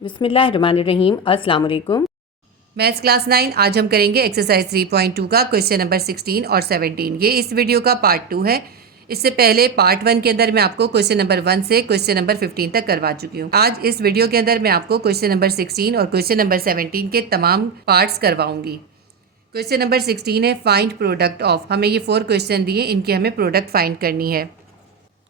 बिस्मिल्लाहिर्रहमानिर्रहीम। अस्सलाम वालेकुम। मैथ्स क्लास 9 आज हम करेंगे एक्सरसाइज 3.2 का क्वेश्चन नंबर 16 और 17। ये इस वीडियो का पार्ट 2 है। इससे पहले पार्ट 1 के अंदर मैं आपको क्वेश्चन नंबर 1 से क्वेश्चन नंबर 15 तक करवा चुकी हूँ। आज इस वीडियो के अंदर मैं आपको क्वेश्चन नंबर 16 और क्वेश्चन नंबर 17 के तमाम पार्ट्स करवाऊंगी। क्वेश्चन नंबर 16 है फाइंड प्रोडक्ट ऑफ। हमें ये 4 क्वेश्चन दिए, इनकी हमें प्रोडक्ट फाइंड करनी है।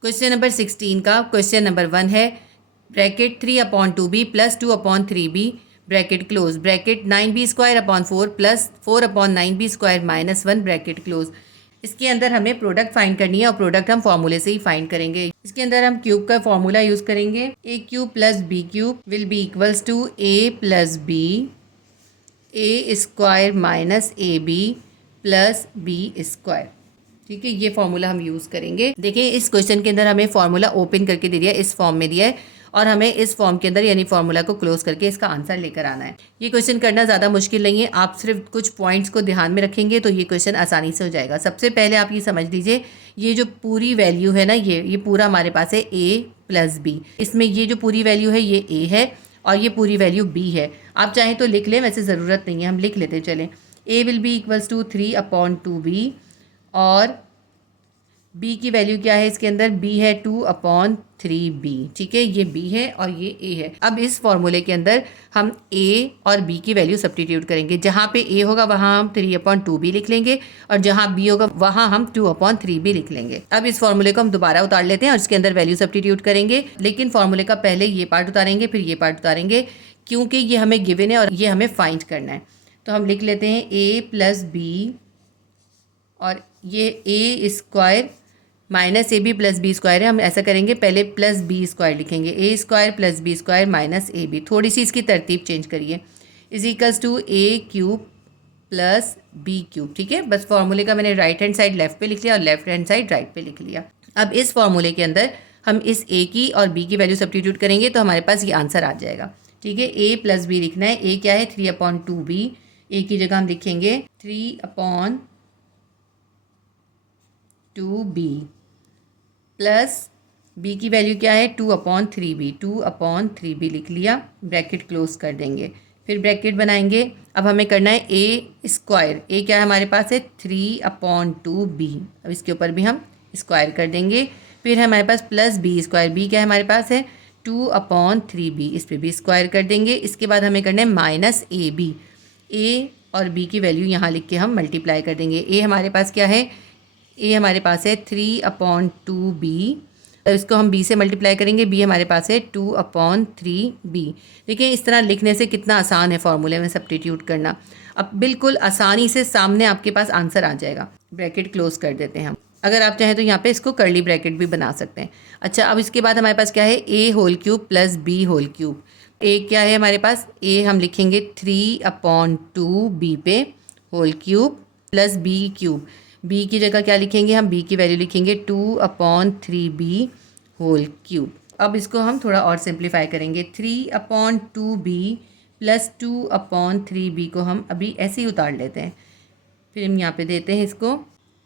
क्वेश्चन नंबर 16 का क्वेश्चन नंबर 1 है bracket 3/2b plus 2/3b bracket close bracket 9b² plus 4/9b² -1 bracket close. इसके अंदर हमें प्रोडक्ट फाइंड करनी है और प्रोडक्ट हम फॉर्मूले से ही फाइंड करेंगे। इसके अंदर हम क्यूब का फॉर्मूला यूज करेंगे। a cube plus b cube will be equals to a plus b a² minus ab plus b²। ठीक है, ये फॉर्मूला हम यूज़ करेंगे। देखिए इस क्वेश्चन के अंदर हमें फॉर्मूला ओपन करके दे दिया है, इस फॉर्म में दिया है और हमें इस फॉर्म के अंदर यानी फॉर्मूला को क्लोज करके इसका आंसर लेकर आना है। ये क्वेश्चन करना ज़्यादा मुश्किल नहीं है, आप सिर्फ कुछ पॉइंट्स को ध्यान में रखेंगे तो ये क्वेश्चन आसानी से हो जाएगा। सबसे पहले आप ये समझ लीजिए, ये जो पूरी वैल्यू है ना, ये पूरा हमारे पास है a प्लस b। इसमें ये जो पूरी वैल्यू है ये a है और ये पूरी वैल्यू b है। आप चाहें तो लिख लें, वैसे ज़रूरत नहीं है, हम लिख लेते चलें। a will be equals to 3/2b और b की वैल्यू क्या है, इसके अंदर b है 2/3b। ठीक है, ये b है और ये a है। अब इस फॉर्मूले के अंदर हम a और b की वैल्यू सब्स्टिट्यूट करेंगे। जहाँ पे a होगा वहाँ हम 3/2b लिख लेंगे और जहाँ b होगा वहाँ हम 2/3b लिख लेंगे। अब इस फॉर्मूले को हम दोबारा उतार लेते हैं और इसके अंदर वैल्यू सब्स्टिट्यूट करेंगे, लेकिन फॉर्मूले का पहले ये पार्ट उतारेंगे फिर ये पार्ट उतारेंगे, क्योंकि ये हमें गिवन है और ये हमें फाइंड करना है। तो हम लिख लेते हैं a प्लस b और ये a² minus a b plus B square है। हम ऐसा करेंगे, पहले प्लस बी स्क्वायर लिखेंगे, a² plus b² minus a B. थोड़ी सी इसकी तरतीब चेंज करिए। Is equals to a cube plus b cube. ठीक है, बस फॉर्मूले का मैंने राइट हैंड साइड लेफ्ट पे लिख लिया और लेफ्ट हैंड साइड राइट पे लिख लिया। अब इस फॉर्मूले के अंदर हम इस a की और b की वैल्यू सब्स्टिट्यूट करेंगे तो हमारे पास ये आंसर आ जाएगा। ठीक है, a प्लस b लिखना है। a क्या है 3/2b, a की जगह हम लिखेंगे 3/2b प्लस b की वैल्यू क्या है 2/3b, 2/3b लिख लिया, ब्रैकेट क्लोज कर देंगे, फिर ब्रैकेट बनाएंगे। अब हमें करना है a²। a क्या है हमारे पास है 3/2b। अब इसके ऊपर भी हम स्क्वायर कर देंगे। फिर हमारे पास प्लस b², b क्या है हमारे पास है 2/3b, इस पर भी स्क्वायर कर देंगे। इसके बाद हमें करना है माइनस ab। a और b की वैल्यू यहाँ लिख के हम मल्टीप्लाई कर देंगे। a हमारे पास क्या है, a हमारे पास है 3/2b, इसको हम b से मल्टीप्लाई करेंगे, b हमारे पास है 2/3b। देखिए इस तरह लिखने से कितना आसान है फॉर्मूले में सब्स्टिट्यूट करना। अब बिल्कुल आसानी से सामने आपके पास आंसर आ जाएगा। ब्रैकेट क्लोज कर देते हैं हम। अगर आप चाहें तो यहाँ पे इसको कर्ली ब्रैकेट भी बना सकते हैं। अच्छा, अब इसके बाद हमारे पास क्या है a³ प्लस b²। a क्या है हमारे पास, a हम लिखेंगे 3/2b पे whole cube plus b³ b की जगह क्या लिखेंगे हम, b की वैल्यू लिखेंगे 2/3b होल क्यूब। अब इसको हम थोड़ा और सिंप्लीफाई करेंगे। 3/2b प्लस 2/3b को हम अभी ऐसे ही उतार लेते हैं, फिर हम यहाँ पे देते हैं इसको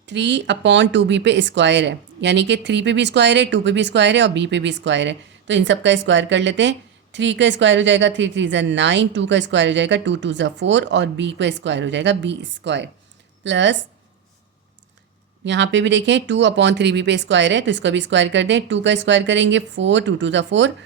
3/2b पे स्क्वायर है, यानी कि 3 पे भी स्क्वायर है, 2 पे भी स्क्वायर है और b पे भी स्क्वायर है, तो इन सब का स्क्वायर कर लेते हैं। 3 का स्क्वायर हो जाएगा 3 3 9, 2 का स्क्वायर हो जाएगा 2 2 4 और b का स्क्वायर हो जाएगा b² प्लस यहाँ पे भी देखें 2/3b पे स्क्वायर है तो इसको भी स्क्वायर कर दें। 2 का स्क्वायर करेंगे 4, 2 2 4,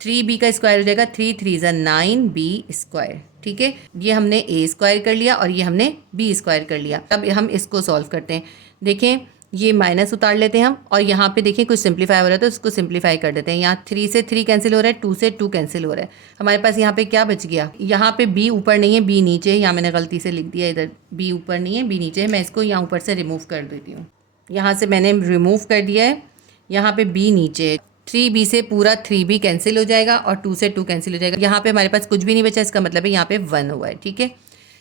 3b का स्क्वायर हो जाएगा 3 3 9 b²। ठीक है, ये हमने a² कर लिया और ये हमने b² कर लिया। अब हम इसको सॉल्व करते हैं। देखें ये माइनस उतार लेते हैं हम और यहाँ पे देखें कुछ सिंप्लीफाई हो रहा है तो इसको सिंप्लीफाई कर देते हैं। यहाँ 3 से 3 कैंसिल हो रहा है, 2 से 2 कैंसिल हो रहा है। हमारे पास यहाँ पे क्या बच गया, यहाँ पे b ऊपर नहीं है b नीचे है, यहाँ मैंने गलती से लिख दिया, इधर b ऊपर नहीं है b नीचे है। मैं इसको यहाँ ऊपर से रिमूव कर देती हूँ, यहाँ से मैंने रिमूव कर दिया है। यहाँ पे b नीचे है, 3b से पूरा 3b कैंसिल हो जाएगा और 2 से 2 कैंसिल हो जाएगा। यहाँ पे हमारे पास कुछ भी नहीं बचा, इसका मतलब है यहाँ पे 1 हुआ है। ठीक है,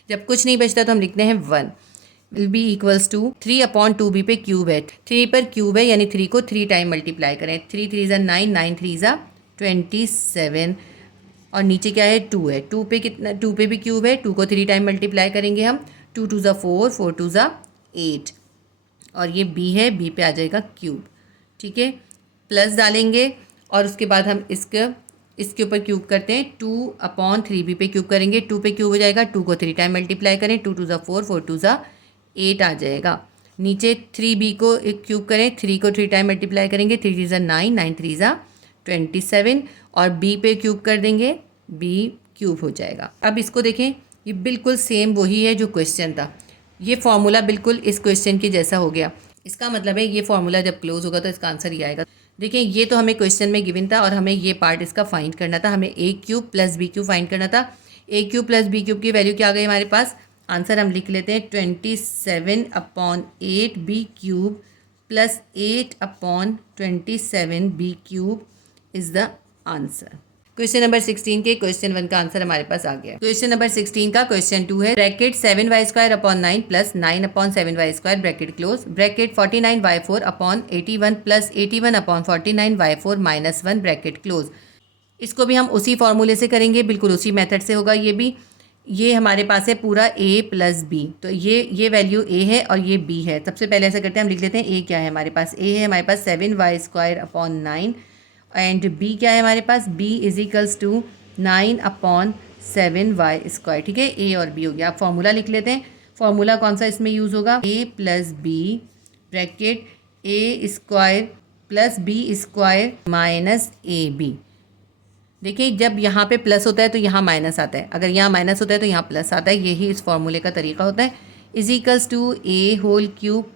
जब कुछ नहीं बचता तो हम लिखते हैं 1 will be equals to 3/2b पे क्यूब है, 3 पर क्यूब है यानी 3 को 3 टाइम मल्टीप्लाई करें। 3 3 9, 9 3 27 और नीचे क्या है 2 है, 2 पे कितना, 2 पे भी क्यूब है, 2 को 3 टाइम मल्टीप्लाई करेंगे हम। 2 2 4, 4 2 8 और ये b है, b पे आ जाएगा क्यूब। ठीक है, प्लस डालेंगे और उसके बाद हम इसका इसके ऊपर क्यूब करते हैं, 2/3b पे क्यूब करेंगे, 2 पे क्यूब हो जाएगा, 2 को 3 टाइम मल्टीप्लाई करें, 2 2 ज़ा 4, 4 2 ज़ा 8 आ जाएगा। नीचे 3b को एक क्यूब करें, 3 को 3 टाइम मल्टीप्लाई करेंगे, 3 3 ज़ा 9, 9 3 ज़ा 27 और b पे क्यूब कर देंगे, b क्यूब हो जाएगा। अब इसको देखें, ये बिल्कुल सेम वही है जो क्वेश्चन था। ये फॉर्मूला बिल्कुल इस क्वेश्चन के जैसा हो गया। इसका मतलब है ये फॉर्मूला जब क्लोज होगा तो इसका आंसर ही आएगा। देखिए ये तो हमें क्वेश्चन में गिवन था और हमें ये पार्ट इसका फाइंड करना था। हमें a cube plus b cube find करना था। a cube plus b cube की वैल्यू क्या आ गई हमारे पास? आंसर हम लिख लेते हैं 27/8 b cube plus 8/27 b cube is the answer. Question number 16 के क्वेश्चन 1 का आंसर हमारे पास आ गया। क्वेश्चन नंबर 16 का क्वेश्चन 2 है, bracket 7y² plus 9/7y² bracket close, bracket 49y4/81 plus 81/49y4 minus 1 bracket close. इसको भी हम उसी फॉर्मूले से करेंगे, बिल्कुल उसी मेथड से होगा ये भी। ये हमारे पास है पूरा a प्लस बी, तो ये वैल्यू a है और ये b है। सबसे पहले ऐसा करते हैं, हम लिख लेते हैं a क्या है हमारे पास। a है हमारे पास 7y² एंड b क्या है हमारे पास? b is equals to 9/7y²। ठीक है, a और b हो गया। आप फॉर्मूला लिख लेते हैं। फॉर्मूला कौन सा इसमें यूज़ होगा? a plus b bracket a² plus b² minus ab। देखिए जब यहाँ पे प्लस होता है तो यहाँ माइनस आता है, अगर यहाँ माइनस होता है तो यहाँ प्लस आता है। यही इस फॉर्मूले का तरीका होता है। Is equals to a whole cube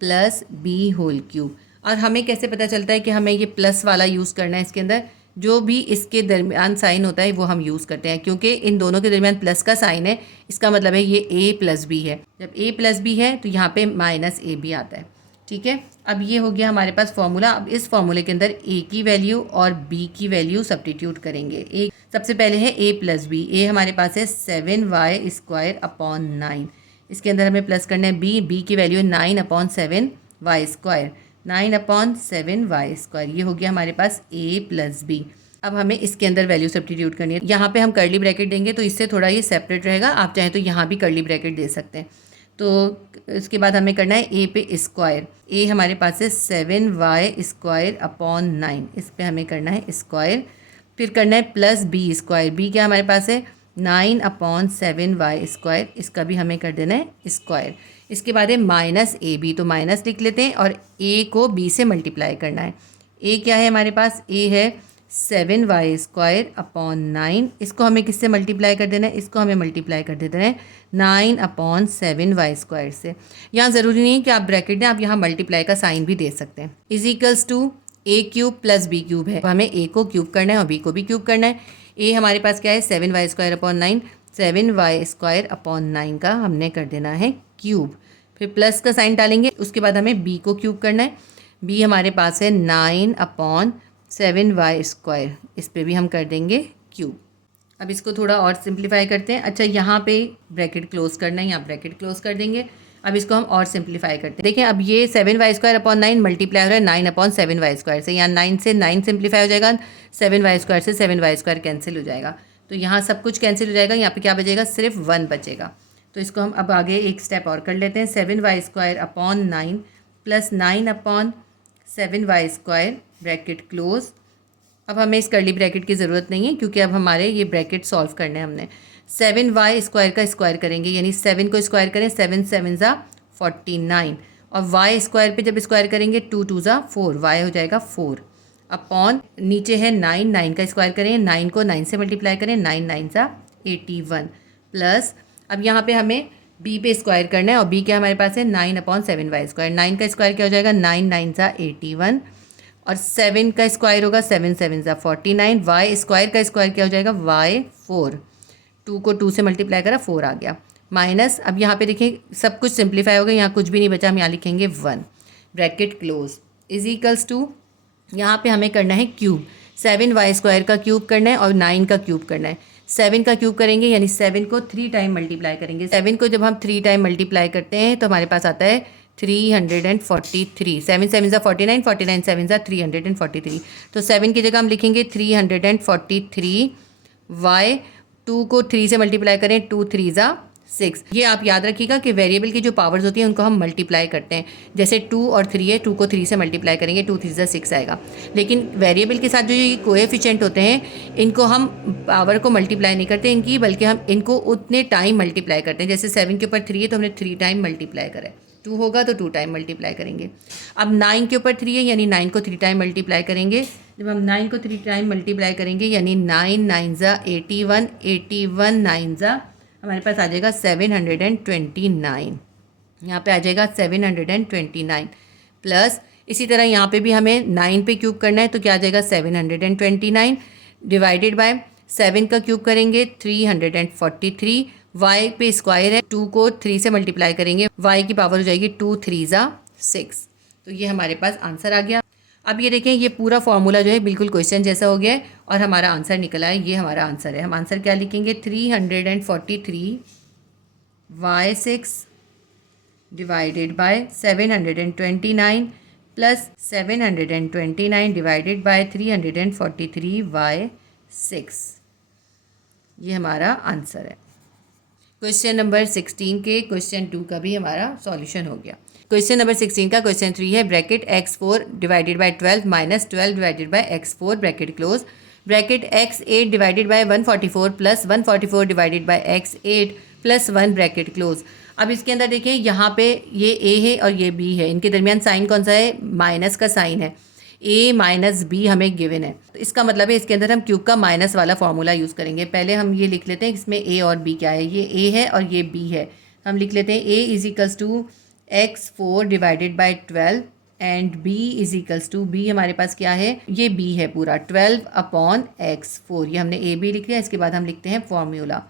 plus b whole cube. और हमें कैसे पता चलता है कि हमें ये प्लस वाला यूज़ करना है? इसके अंदर जो भी इसके दरमियान साइन होता है वो हम यूज़ करते हैं, क्योंकि इन दोनों के दरमियान प्लस का साइन है। इसका मतलब है ये a प्लस बी है। जब a प्लस बी है तो यहाँ पे माइनस ए बी आता है। ठीक है, अब ये हो गया हमारे पास फॉर्मूला। अब इस फॉर्मूले के अंदर a की वैल्यू और b की वैल्यू सब्स्टिट्यूट करेंगे। सबसे पहले है a प्लस बी। a हमारे पास है 7y²/9। इसके अंदर हमें प्लस करना है b की वैल्यू है 9/7y², 9/7y²। ये हो गया हमारे पास a प्लस बी। अब हमें इसके अंदर वैल्यू सब्स्टिट्यूट करनी है। यहाँ पे हम कर्ली ब्रैकेट देंगे तो इससे थोड़ा ये सेपरेट रहेगा। आप चाहें तो यहाँ भी कर्ली ब्रैकेट दे सकते हैं। तो इसके बाद हमें करना है a पे स्क्वायर। a हमारे पास है 7y²/9, इस पे हमें करना है स्क्वायर। फिर करना है प्लस b²। b क्या हमारे पास है? 9/7y², इसका भी हमें कर देना है स्क्वायर। इसके बाद है माइनस ए बी, तो माइनस लिख लेते हैं और a को b से मल्टीप्लाई करना है। a क्या है हमारे पास? a है 7y²/9। इसको हमें किससे मल्टीप्लाई कर देना है? इसको हमें मल्टीप्लाई कर देना है 9/7y² से। यहाँ ज़रूरी नहीं है कि आप ब्रैकेट दें, आप यहाँ मल्टीप्लाई का साइन भी दे सकते हैं। Is equals to a cube plus b cube है, हमें a को क्यूब करना है और b को भी क्यूब करना है। a हमारे पास क्या है? 7y²/9, 7y²/9 का हमने कर देना है क्यूब। फिर प्लस का साइन डालेंगे, उसके बाद हमें b को क्यूब करना है। b हमारे पास है 9/7y², इस पे भी हम कर देंगे क्यूब। अब इसको थोड़ा और सिंप्लीफाई करते हैं। अच्छा, यहाँ पे ब्रैकेट क्लोज करना है, यहाँ ब्रैकेट क्लोज कर देंगे। अब इसको हम और सिंप्लीफाई करते हैं। देखिए अब ये 7y²/9 मल्टीप्लाई हो रहा है 9/7y² से। यहाँ 9 से 9 सिंप्लीफाई हो जाएगा, 7y² से 7y² कैंसिल हो जाएगा। तो यहाँ सब कुछ कैंसिल हो जाएगा, यहाँ पे क्या बचेगा? सिर्फ 1 बचेगा। तो इसको हम अब आगे एक स्टेप और कर लेते हैं। 7y²/9 plus 9/7y² bracket close. अब हमें इस कर्ली ब्रैकेट की ज़रूरत नहीं है, क्योंकि अब हमारे ये ब्रैकेट सॉल्व करने हैं हमने। 7y² का स्क्वायर करेंगे, यानी 7 को स्क्वायर करें, 7 7 ज़ा 49 और y² पे जब स्क्वायर करेंगे 2 2 ज़ा 4, y हो जाएगा 4 अपॉन नीचे है 9, 9 का स्क्वायर करें, 9 को 9 से मल्टीप्लाई करें, 9 9 ज़ा 81 प्लस अब यहाँ पे हमें b पे स्क्वायर करना है और b क्या हमारे पास है? 9/7y²। 9 का स्क्वायर क्या हो जाएगा? 9 9 ज़ा 81 और 7 का स्क्वायर होगा 7 7 ज़ा 49। y² का स्क्वायर क्या हो जाएगा? y 4, 2 को 2 से मल्टीप्लाई करा 4 आ गया। माइनस अब यहाँ पे देखिए सब कुछ सिंप्लीफाई हो गया, यहाँ कुछ भी नहीं बचा, हम यहाँ लिखेंगे 1 bracket close. Is equals to यहाँ पे हमें करना है क्यूब। 7y² का क्यूब करना है और 9 का क्यूब करना है। 7 का क्यूब करेंगे यानी 7 को 3 टाइम मल्टीप्लाई करेंगे। 7 को जब हम 3 टाइम मल्टीप्लाई करते हैं तो हमारे पास आता है 343। 7 7 ज़ा 49, 49 7 ज़ा 343। तो 7 की जगह हम लिखेंगे 343। y 2 को 3 से मल्टीप्लाई करें, 2 3 ज़ा 6। ये आप याद रखिएगा कि वेरिएबल की जो पावर्स होती हैं उनको हम मल्टीप्लाई करते हैं। जैसे 2 और 3 है, 2 को 3 से मल्टीप्लाई करेंगे, 2 3 6 आएगा। लेकिन वेरिएबल के साथ जो ये कोएफिशिएंट होते हैं इनको हम पावर को मल्टीप्लाई नहीं करते इनकी, बल्कि हम इनको उतने टाइम मल्टीप्लाई करते हैं। जैसे 7 के ऊपर 3 है तो हमने 3 टाइम मल्टीप्लाई करा है, 2 होगा तो 2 टाइम मल्टीप्लाई करेंगे। अब 9 के ऊपर 3 है यानी 9 को 3 टाइम मल्टीप्लाई करेंगे। जब हम 9 को 3 टाइम मल्टीप्लाई करेंगे यानी 9 9 ज़ा 81, 81 9 ज़ा हमारे पास आ जाएगा 729। यहाँ पे आ जाएगा 729 प्लस इसी तरह यहाँ पे भी हमें 9 पे क्यूब करना है तो क्या आ जाएगा 729 डिवाइडेड बाय 7 का क्यूब करेंगे 343। y पे स्क्वायर है, 2 को 3 से मल्टीप्लाई करेंगे, y की पावर हो जाएगी 2 3 ज़ा 6। तो ये हमारे पास आंसर आ गया। अब ये देखें ये पूरा फॉर्मूला जो है बिल्कुल क्वेश्चन जैसा हो गया है और हमारा आंसर निकला है। ये हमारा आंसर है। हम आंसर क्या लिखेंगे 343 y6 divided by 729 plus 729 divided by 343 y6। ये हमारा आंसर है। क्वेश्चन नंबर 16 के क्वेश्चन 2 का भी हमारा सॉल्यूशन हो गया। क्वेश्चन नंबर 16 का क्वेश्चन 3 है bracket x4 divided by 12 minus 12 divided by x4 bracket close, bracket x8 divided by 144 plus 144 divided by x8 plus 1 bracket close. अब इसके अंदर देखें यहाँ पे ये a है और ये b है, इनके दरमियान साइन कौन सा है, माइनस का साइन है। a माइनस बी हमें गिवन है तो इसका मतलब है इसके अंदर हम क्यूब का माइनस वाला फार्मूला यूज़ करेंगे। पहले हम ये लिख लेते हैं इसमें a और b क्या है, ये a है और ये b है। हम लिख लेते हैं a is equals to x4 divided by 12 and b is equals to b हमारे पास क्या है, ये b है पूरा 12 अपॉन x4। ये हमने a b लिख लिया। इसके बाद हम लिखते हैं फॉर्मूला।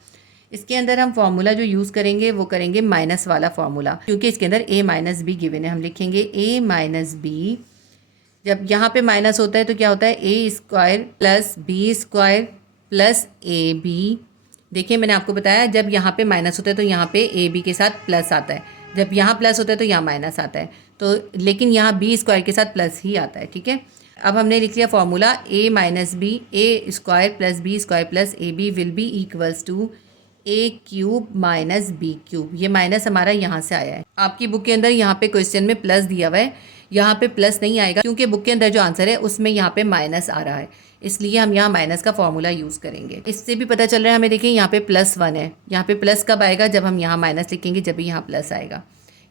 इसके अंदर हम फार्मूला जो यूज़ करेंगे वो करेंगे माइनस वाला फार्मूला, क्योंकि इसके अंदर a माइनस बी गिवन है। हम लिखेंगे a माइनस बी। जब यहाँ पे माइनस होता है तो क्या होता है A square plus B square plus A B. देखिए मैंने आपको बताया जब यहाँ पे माइनस होता है तो यहाँ पे ए बी के साथ प्लस आता है, जब यहाँ प्लस होता है तो यहाँ माइनस आता है, तो लेकिन यहाँ बी स्क्वायर के साथ प्लस ही आता है। ठीक है, अब हमने लिख लिया formula a minus b, a square plus B square plus A b will be equals to A cube minus B cube. ये माइनस हमारा यहाँ से आया है। आपकी बुक के अंदर यहाँ पे क्वेश्चन में प्लस दिया हुआ है, यहाँ पे प्लस नहीं आएगा क्योंकि बुक के अंदर जो आंसर है उसमें यहाँ पे माइनस आ रहा है, इसलिए हम यहाँ माइनस का फॉर्मूला यूज़ करेंगे। इससे भी पता चल रहा है हमें, देखिए यहाँ पे +1 है, यहाँ पे प्लस कब आएगा, जब हम यहाँ माइनस लिखेंगे जब भी यहाँ प्लस आएगा,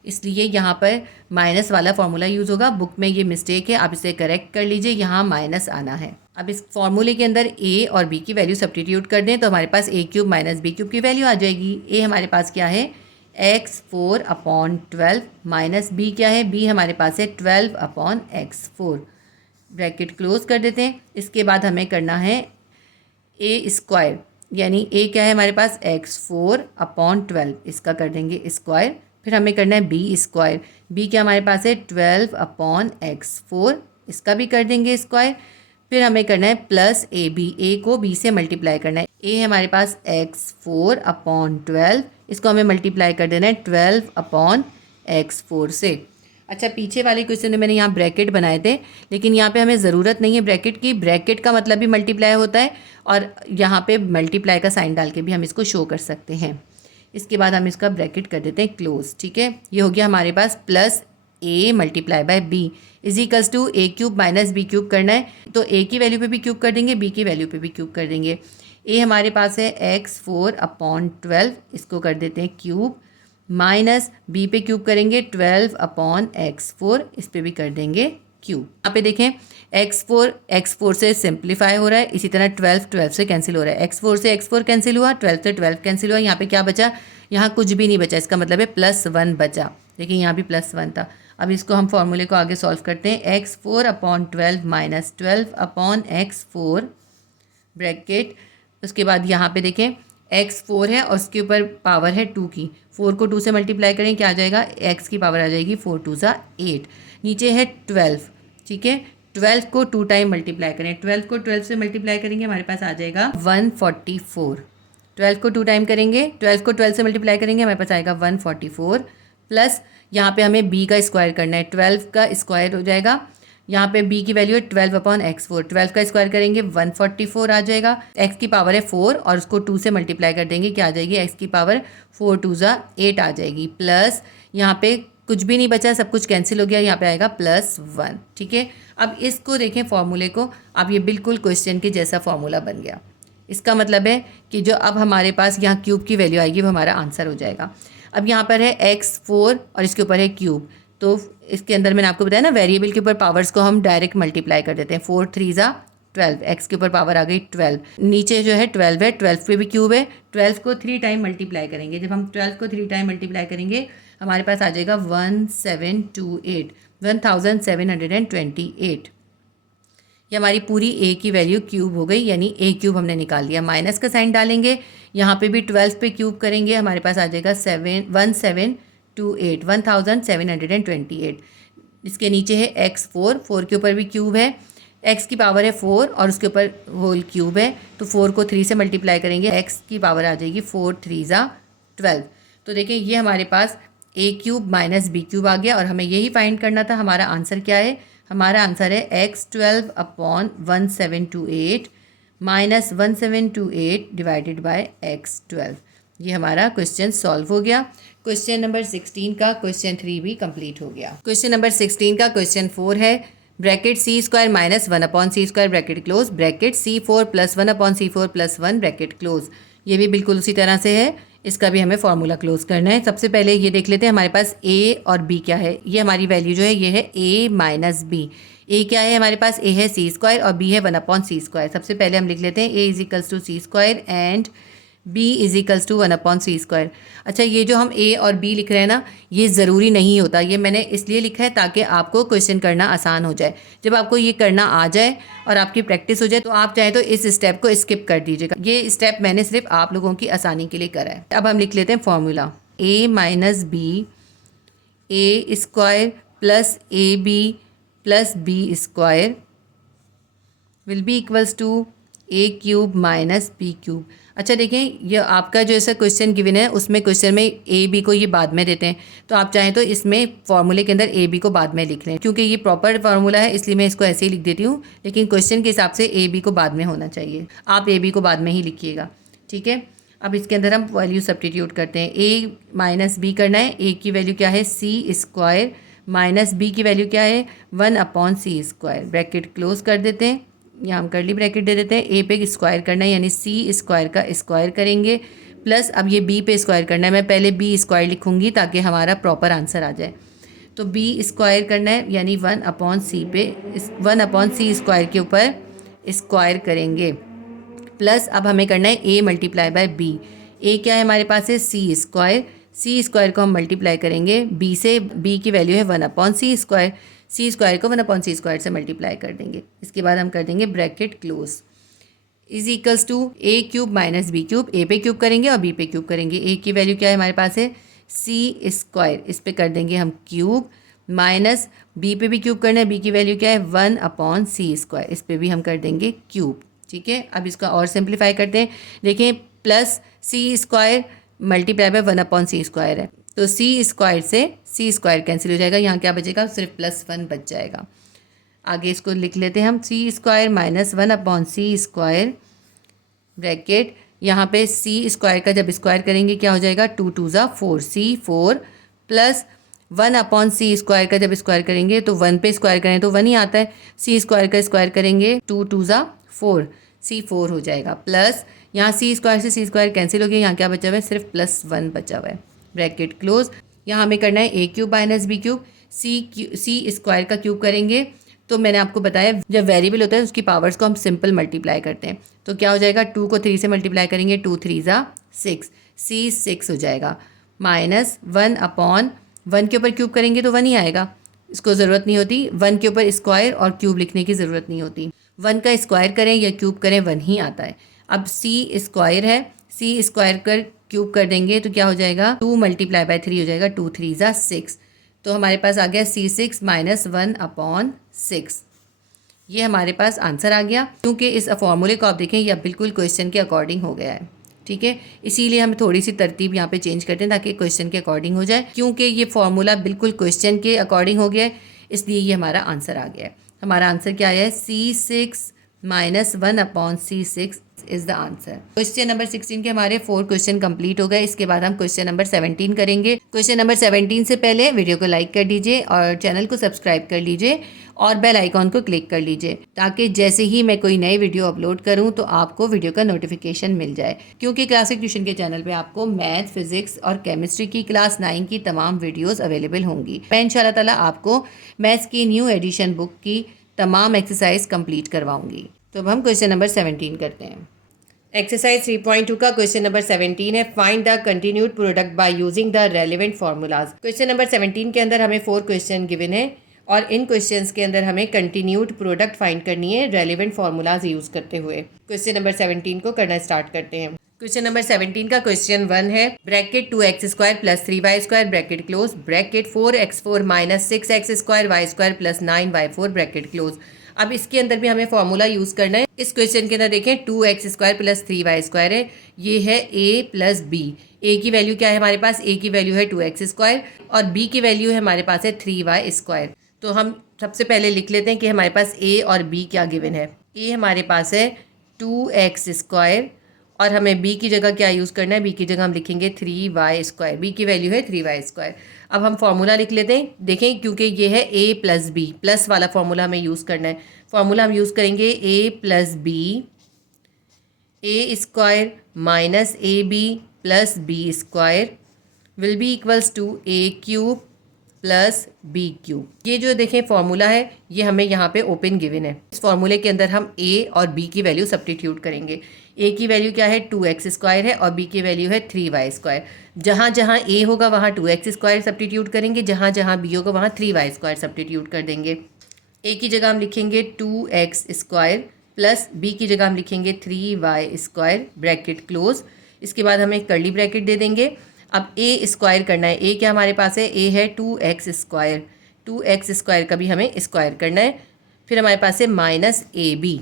इसलिए यहाँ पर माइनस वाला फॉर्मूला यूज़ होगा। बुक में ये मिस्टेक है, आप इसे करेक्ट कर लीजिए, यहाँ माइनस आना है। अब इस फॉर्मूले के अंदर a और b की वैल्यू सब्स्टिट्यूट कर दें तो हमारे पास a cube minus B cube की वैल्यू आ जाएगी। a हमारे पास क्या है x4 अपॉन 12 माइनस b क्या है, b हमारे पास है 12 अपॉन x4। ब्रैकेट क्लोज कर देते हैं। इसके बाद हमें करना है a स्क्वायर, यानी a क्या है हमारे पास x4 अपॉन 12, इसका कर देंगे स्क्वायर। फिर हमें करना है b स्क्वायर, b क्या हमारे पास है 12 अपॉन x4, इसका भी कर देंगे स्क्वायर। फिर हमें करना है प्लस ए बी, ए को बी से मल्टीप्लाई करना है। ए हमारे पास x4 अपॉन 12, इसको हमें मल्टीप्लाई कर देना है 12 अपॉन x4 से। अच्छा, पीछे वाले क्वेश्चन में मैंने यहाँ ब्रैकेट बनाए थे, लेकिन यहाँ पे हमें ज़रूरत नहीं है ब्रैकेट की। ब्रैकेट का मतलब भी मल्टीप्लाई होता है और यहाँ पे मल्टीप्लाई का साइन डाल के भी हम इसको शो कर सकते हैं। इसके बाद हम इसका ब्रैकेट कर देते हैं क्लोज। ठीक है, ये हो गया हमारे पास plus a multiply by b is equals to A cube minus B cube करना है, तो a की वैल्यू पे भी क्यूब कर देंगे, b की वैल्यू पे भी क्यूब कर देंगे। a हमारे पास है x4 अपॉन 12, इसको कर देते हैं क्यूब, माइनस b पे क्यूब करेंगे 12 अपॉन x4, इस पे भी कर देंगे क्यूब। यहाँ पे देखें x4 से सिंप्लीफाई हो रहा है, इसी तरह 12 से कैंसिल हो रहा है, x4 से x4 कैंसिल हुआ, 12 से 12 कैंसिल हुआ। यहाँ पे क्या बचा, यहाँ कुछ भी नहीं बचा, इसका मतलब है +1 बचा। देखिए यहाँ भी +1 था। अब इसको हम फॉर्मूले को आगे सॉल्व करते हैं। x4 upon 12 minus 12 upon x4 bracket, उसके बाद यहाँ पे देखें x4 है और उसके ऊपर पावर है 2 की, 4 को 2 से मल्टीप्लाई करें क्या आ जाएगा, x की पावर आ जाएगी 4 2 ज़ा 8, नीचे है 12। ठीक है, 12 को 2 टाइम मल्टीप्लाई करें, 12 को 12 से मल्टीप्लाई करेंगे हमारे पास आ जाएगा 144। 12 को 2 टाइम करेंगे, 12 को 12 से मल्टीप्लाई करेंगे हमारे पास आएगा 144, प्लस यहाँ पे हमें b का स्क्वायर करना है, 12 का स्क्वायर हो जाएगा यहाँ पे b की वैल्यू है 12/x4, 12 का स्क्वायर करेंगे 144 आ जाएगा। x की पावर है 4 और उसको 2 से मल्टीप्लाई कर देंगे, क्या आ जाएगी, x की पावर 4 2 ज़ा 8 आ जाएगी। प्लस यहाँ पे कुछ भी नहीं बचा, सब कुछ कैंसिल हो गया, यहाँ पे आएगा +1। ठीक है, अब इसको देखें फॉर्मूले को, अब ये बिल्कुल क्वेश्चन के जैसा फॉर्मूला बन गया। इसका मतलब है कि जो अब हमारे पास यहाँ क्यूब की वैल्यू आएगी वो हमारा आंसर हो जाएगा। अब यहाँ पर है x4 और इसके ऊपर है क्यूब, तो इसके अंदर मैंने आपको बताया ना वेरिएबल के ऊपर पावर्स को हम डायरेक्ट मल्टीप्लाई कर देते हैं। 4 3 ज़ा 12, एक्स के ऊपर पावर आ गई 12, नीचे जो है 12 है, 12 पे भी क्यूब है, 12 को 3 टाइम मल्टीप्लाई करेंगे। जब हम 12 को 3 टाइम मल्टीप्लाई करेंगे हमारे पास आ जाएगा 1728, 1728। ये हमारी पूरी ए की वैल्यू क्यूब हो गई, यानी ए क्यूब हमने निकाल लिया। माइनस का साइन डालेंगे, यहाँ पे भी 12 पे क्यूब करेंगे, हमारे पास आ जाएगा 1728। इसके नीचे है x4, 4 के ऊपर भी क्यूब है, x की पावर है 4 और उसके ऊपर होल क्यूब है, तो 4 को 3 से मल्टीप्लाई करेंगे, x की पावर आ जाएगी 4 3 ज़ा 12। तो देखिए ये हमारे पास a cube minus b cube आ गया और हमें यही फाइंड करना था। हमारा आंसर क्या है, हमारा आंसर है x12/1728 minus 1728 divided by x12। ये हमारा क्वेश्चन सॉल्व हो गया। क्वेश्चन नंबर 16 का क्वेश्चन 3 भी कंप्लीट हो गया। क्वेश्चन नंबर 16 का क्वेश्चन 4 है, bracket c² minus 1/c² bracket close, bracket c4 plus 1/c4 plus 1 bracket close. ये भी बिल्कुल उसी तरह से है, इसका भी हमें फॉर्मूला क्लोज करना है। सबसे पहले ये देख लेते हैं हमारे पास a और b क्या है। ये हमारी वैल्यू जो है ये है a माइनस b। a क्या है हमारे पास, a है c² और b है 1/c²। सबसे पहले हम लिख लेते हैं a = c² and b = 1/c²। अच्छा, ये जो हम a और b लिख रहे हैं ना, ये ज़रूरी नहीं होता, ये मैंने इसलिए लिखा है ताकि आपको क्वेश्चन करना आसान हो जाए। जब आपको ये करना आ जाए और आपकी प्रैक्टिस हो जाए तो आप चाहे तो इस स्टेप को स्किप कर दीजिएगा। ये स्टेप मैंने सिर्फ आप लोगों की आसानी के लिए करा है। अब हम लिख लेते हैं formula, a minus b a² plus ab plus b² will be equals to a cube minus b cube. अच्छा देखें, ये आपका जो ऐसा क्वेश्चन गिवन है उसमें क्वेश्चन में ए बी को ये बाद में देते हैं, तो आप चाहें तो इसमें फॉर्मूले के अंदर ए बी को बाद में लिख लें। क्योंकि ये प्रॉपर फार्मूला है इसलिए मैं इसको ऐसे ही लिख देती हूँ, लेकिन क्वेश्चन के हिसाब से ए बी को बाद में होना चाहिए, आप ए बी को बाद में ही लिखिएगा। ठीक है, अब इसके अंदर हम वैल्यू सब्स्टिट्यूट करते हैं। a माइनस b करना है, a की वैल्यू क्या है c² माइनस b की वैल्यू क्या है 1/c²। ब्रैकेट क्लोज कर देते हैं, यहाँ हम कर्ली ब्रैकेट दे देते हैं। a पे स्क्वायर करना है यानी c² का स्क्वायर करेंगे, प्लस अब ये b पे स्क्वायर करना है। मैं पहले b² लिखूंगी ताकि हमारा प्रॉपर आंसर आ जाए। तो b² करना है यानी 1/c पे 1/c² के ऊपर स्क्वायर करेंगे, प्लस अब हमें करना है a multiply by b। a क्या है हमारे पास है c² को हम मल्टीप्लाई करेंगे b से, b की वैल्यू है 1/c², c² को 1/c² से मल्टीप्लाई कर देंगे। इसके बाद हम कर देंगे bracket close = a cube minus b cube. a पे क्यूब करेंगे और b पे क्यूब करेंगे। a की वैल्यू क्या है हमारे पास है c², इस पे कर देंगे हम क्यूब, माइनस b पे भी क्यूब करना है, b की वैल्यू क्या है 1/c², इस पे भी हम कर देंगे क्यूब। ठीक है, अब इसका और सिंप्लीफाई करते हैं। देखें, plus c² multiply by 1/c² है, तो c² से c² कैंसिल हो जाएगा, यहाँ क्या बचेगा, सिर्फ +1 बच जाएगा। आगे इसको लिख लेते हैं हम, c² माइनस 1/c² ब्रैकेट, यहाँ पे c² का जब स्क्वायर करेंगे क्या हो जाएगा 2 2 ज़ा 4, c4 प्लस 1/c² का जब स्क्वायर करेंगे तो 1 पे स्क्वायर करें तो 1 ही आता है, c² का स्क्वायर करेंगे 2 2 ज़ा 4, c4 हो जाएगा, प्लस यहाँ c² से c² कैंसिल हो गया, यहाँ क्या बचा हुआ है, सिर्फ +1 बचा हुआ है। ब्रैकेट क्लोज, यहाँ हमें करना है a cube minus b cube, c² का क्यूब करेंगे तो मैंने आपको बताया जब वेरिएबल होता है उसकी पावर्स को हम सिंपल मल्टीप्लाई करते हैं, तो क्या हो जाएगा 2 को 3 से मल्टीप्लाई करेंगे 2 3 ज़ा 6, c6 हो जाएगा, माइनस 1/1 के ऊपर क्यूब करेंगे तो 1 ही आएगा, इसको ज़रूरत नहीं होती 1 के ऊपर स्क्वायर और क्यूब लिखने की ज़रूरत नहीं होती, 1 का स्क्वायर करें या क्यूब करें 1 ही आता है। अब c² है, c² कर क्यूब कर देंगे तो क्या हो जाएगा 2 मल्टीप्लाई बाय 3 हो जाएगा, 2 3 ज़ा 6, तो हमारे पास आ गया c6 माइनस 1/6। ये हमारे पास आंसर आ गया, क्योंकि इस फॉर्मूले को आप देखें यह बिल्कुल क्वेश्चन के अकॉर्डिंग हो गया है। ठीक है, इसीलिए हम थोड़ी सी तरतीब यहाँ पे चेंज करते हैं ताकि क्वेश्चन के अकॉर्डिंग हो जाए, क्योंकि ये फॉर्मूला बिल्कुल क्वेश्चन के अकॉर्डिंग हो गया है, इसलिए ये हमारा आंसर आ गया है। हमारा आंसर क्या है, C6 minus 1/C6 is the answer. Question number 16 के हमारे 4 क्वेश्चन कंप्लीट हो गए। इसके बाद हम क्वेश्चन नंबर 17 करेंगे। क्वेश्चन नंबर 17 से पहले वीडियो को लाइक कर दीजिए और चैनल को सब्सक्राइब कर लीजिए और बेल आइकॉन को क्लिक कर लीजिए, ताकि जैसे ही मैं कोई नई वीडियो अपलोड करूं तो आपको वीडियो का नोटिफिकेशन मिल जाए। क्योंकि क्लासिक ट्यूशन के चैनल पे आपको मैथ, फिजिक्स और केमिस्ट्री की क्लास 9 की तमाम वीडियोस अवेलेबल होंगी। मैं इंशाल्लाह ताला आपको मैथ्स की न्यू एडिशन बुक की तमाम एक्सरसाइज कंप्लीट करवाऊंगी। तो अब हम क्वेश्चन नंबर 17 करते हैं। एक्सरसाइज 3.2 का क्वेश्चन नंबर 17 है, find the continued product by using the relevant formulas. Question number 17 के अंदर हमें 4 क्वेश्चन गिवन है और इन क्वेश्चंस के अंदर हमें कंटिन्यूड प्रोडक्ट फाइंड करनी है रेलेवेंट फार्मूलाज यूज करते हुए। क्वेश्चन नंबर 17 को करना स्टार्ट करते हैं। क्वेश्चन नंबर 17 का क्वेश्चन 1 है, bracket 2x² plus 3y² bracket close, bracket 4x4 minus 6x² y² plus 9y4 bracket close. अब इसके अंदर भी हमें फॉर्मूला यूज करना है। इस क्वेश्चन के अंदर देखें 2x² प्लस 3y² है, ये है a प्लस b। a की वैल्यू क्या है हमारे पास, a की वैल्यू है 2x² और b की वैल्यू है हमारे पास है 3y²। तो हम सबसे पहले लिख लेते हैं कि हमारे पास a और b क्या गिवन है। a हमारे पास है 2x² और हमें b की जगह क्या यूज़ करना है, b की जगह हम लिखेंगे 3y²। b की वैल्यू है 3y²। अब हम फार्मूला लिख लेते हैं। देखें क्योंकि ये है a प्लस b, प्लस वाला फार्मूला हमें यूज़ करना है। फार्मूला हम यूज़ करेंगे a plus b, a² minus ab plus b² will be equals to a³ plus b³। ये जो देखें फार्मूला है ये हमें यहाँ पे ओपन गिवन है। इस फार्मूले के अंदर हम a और b की वैल्यू सब्स्टिट्यूट करेंगे। a की वैल्यू क्या है 2x² है और b की वैल्यू है 3y²। जहाँ जहाँ a होगा वहाँ 2x² सब्स्टिट्यूट करेंगे, जहाँ जहाँ b होगा वहाँ 3y² सब्स्टिट्यूट कर देंगे। a की जगह हम लिखेंगे 2x² प्लस b की जगह हम लिखेंगे 3y² ब्रैकेट क्लोज। इसके बाद हम एक कर्ली ब्रैकेट दे देंगे। अब a² करना है। a क्या हमारे पास है, a है 2x²। 2x² का भी हमें स्क्वायर करना है। फिर हमारे पास है माइनस ab।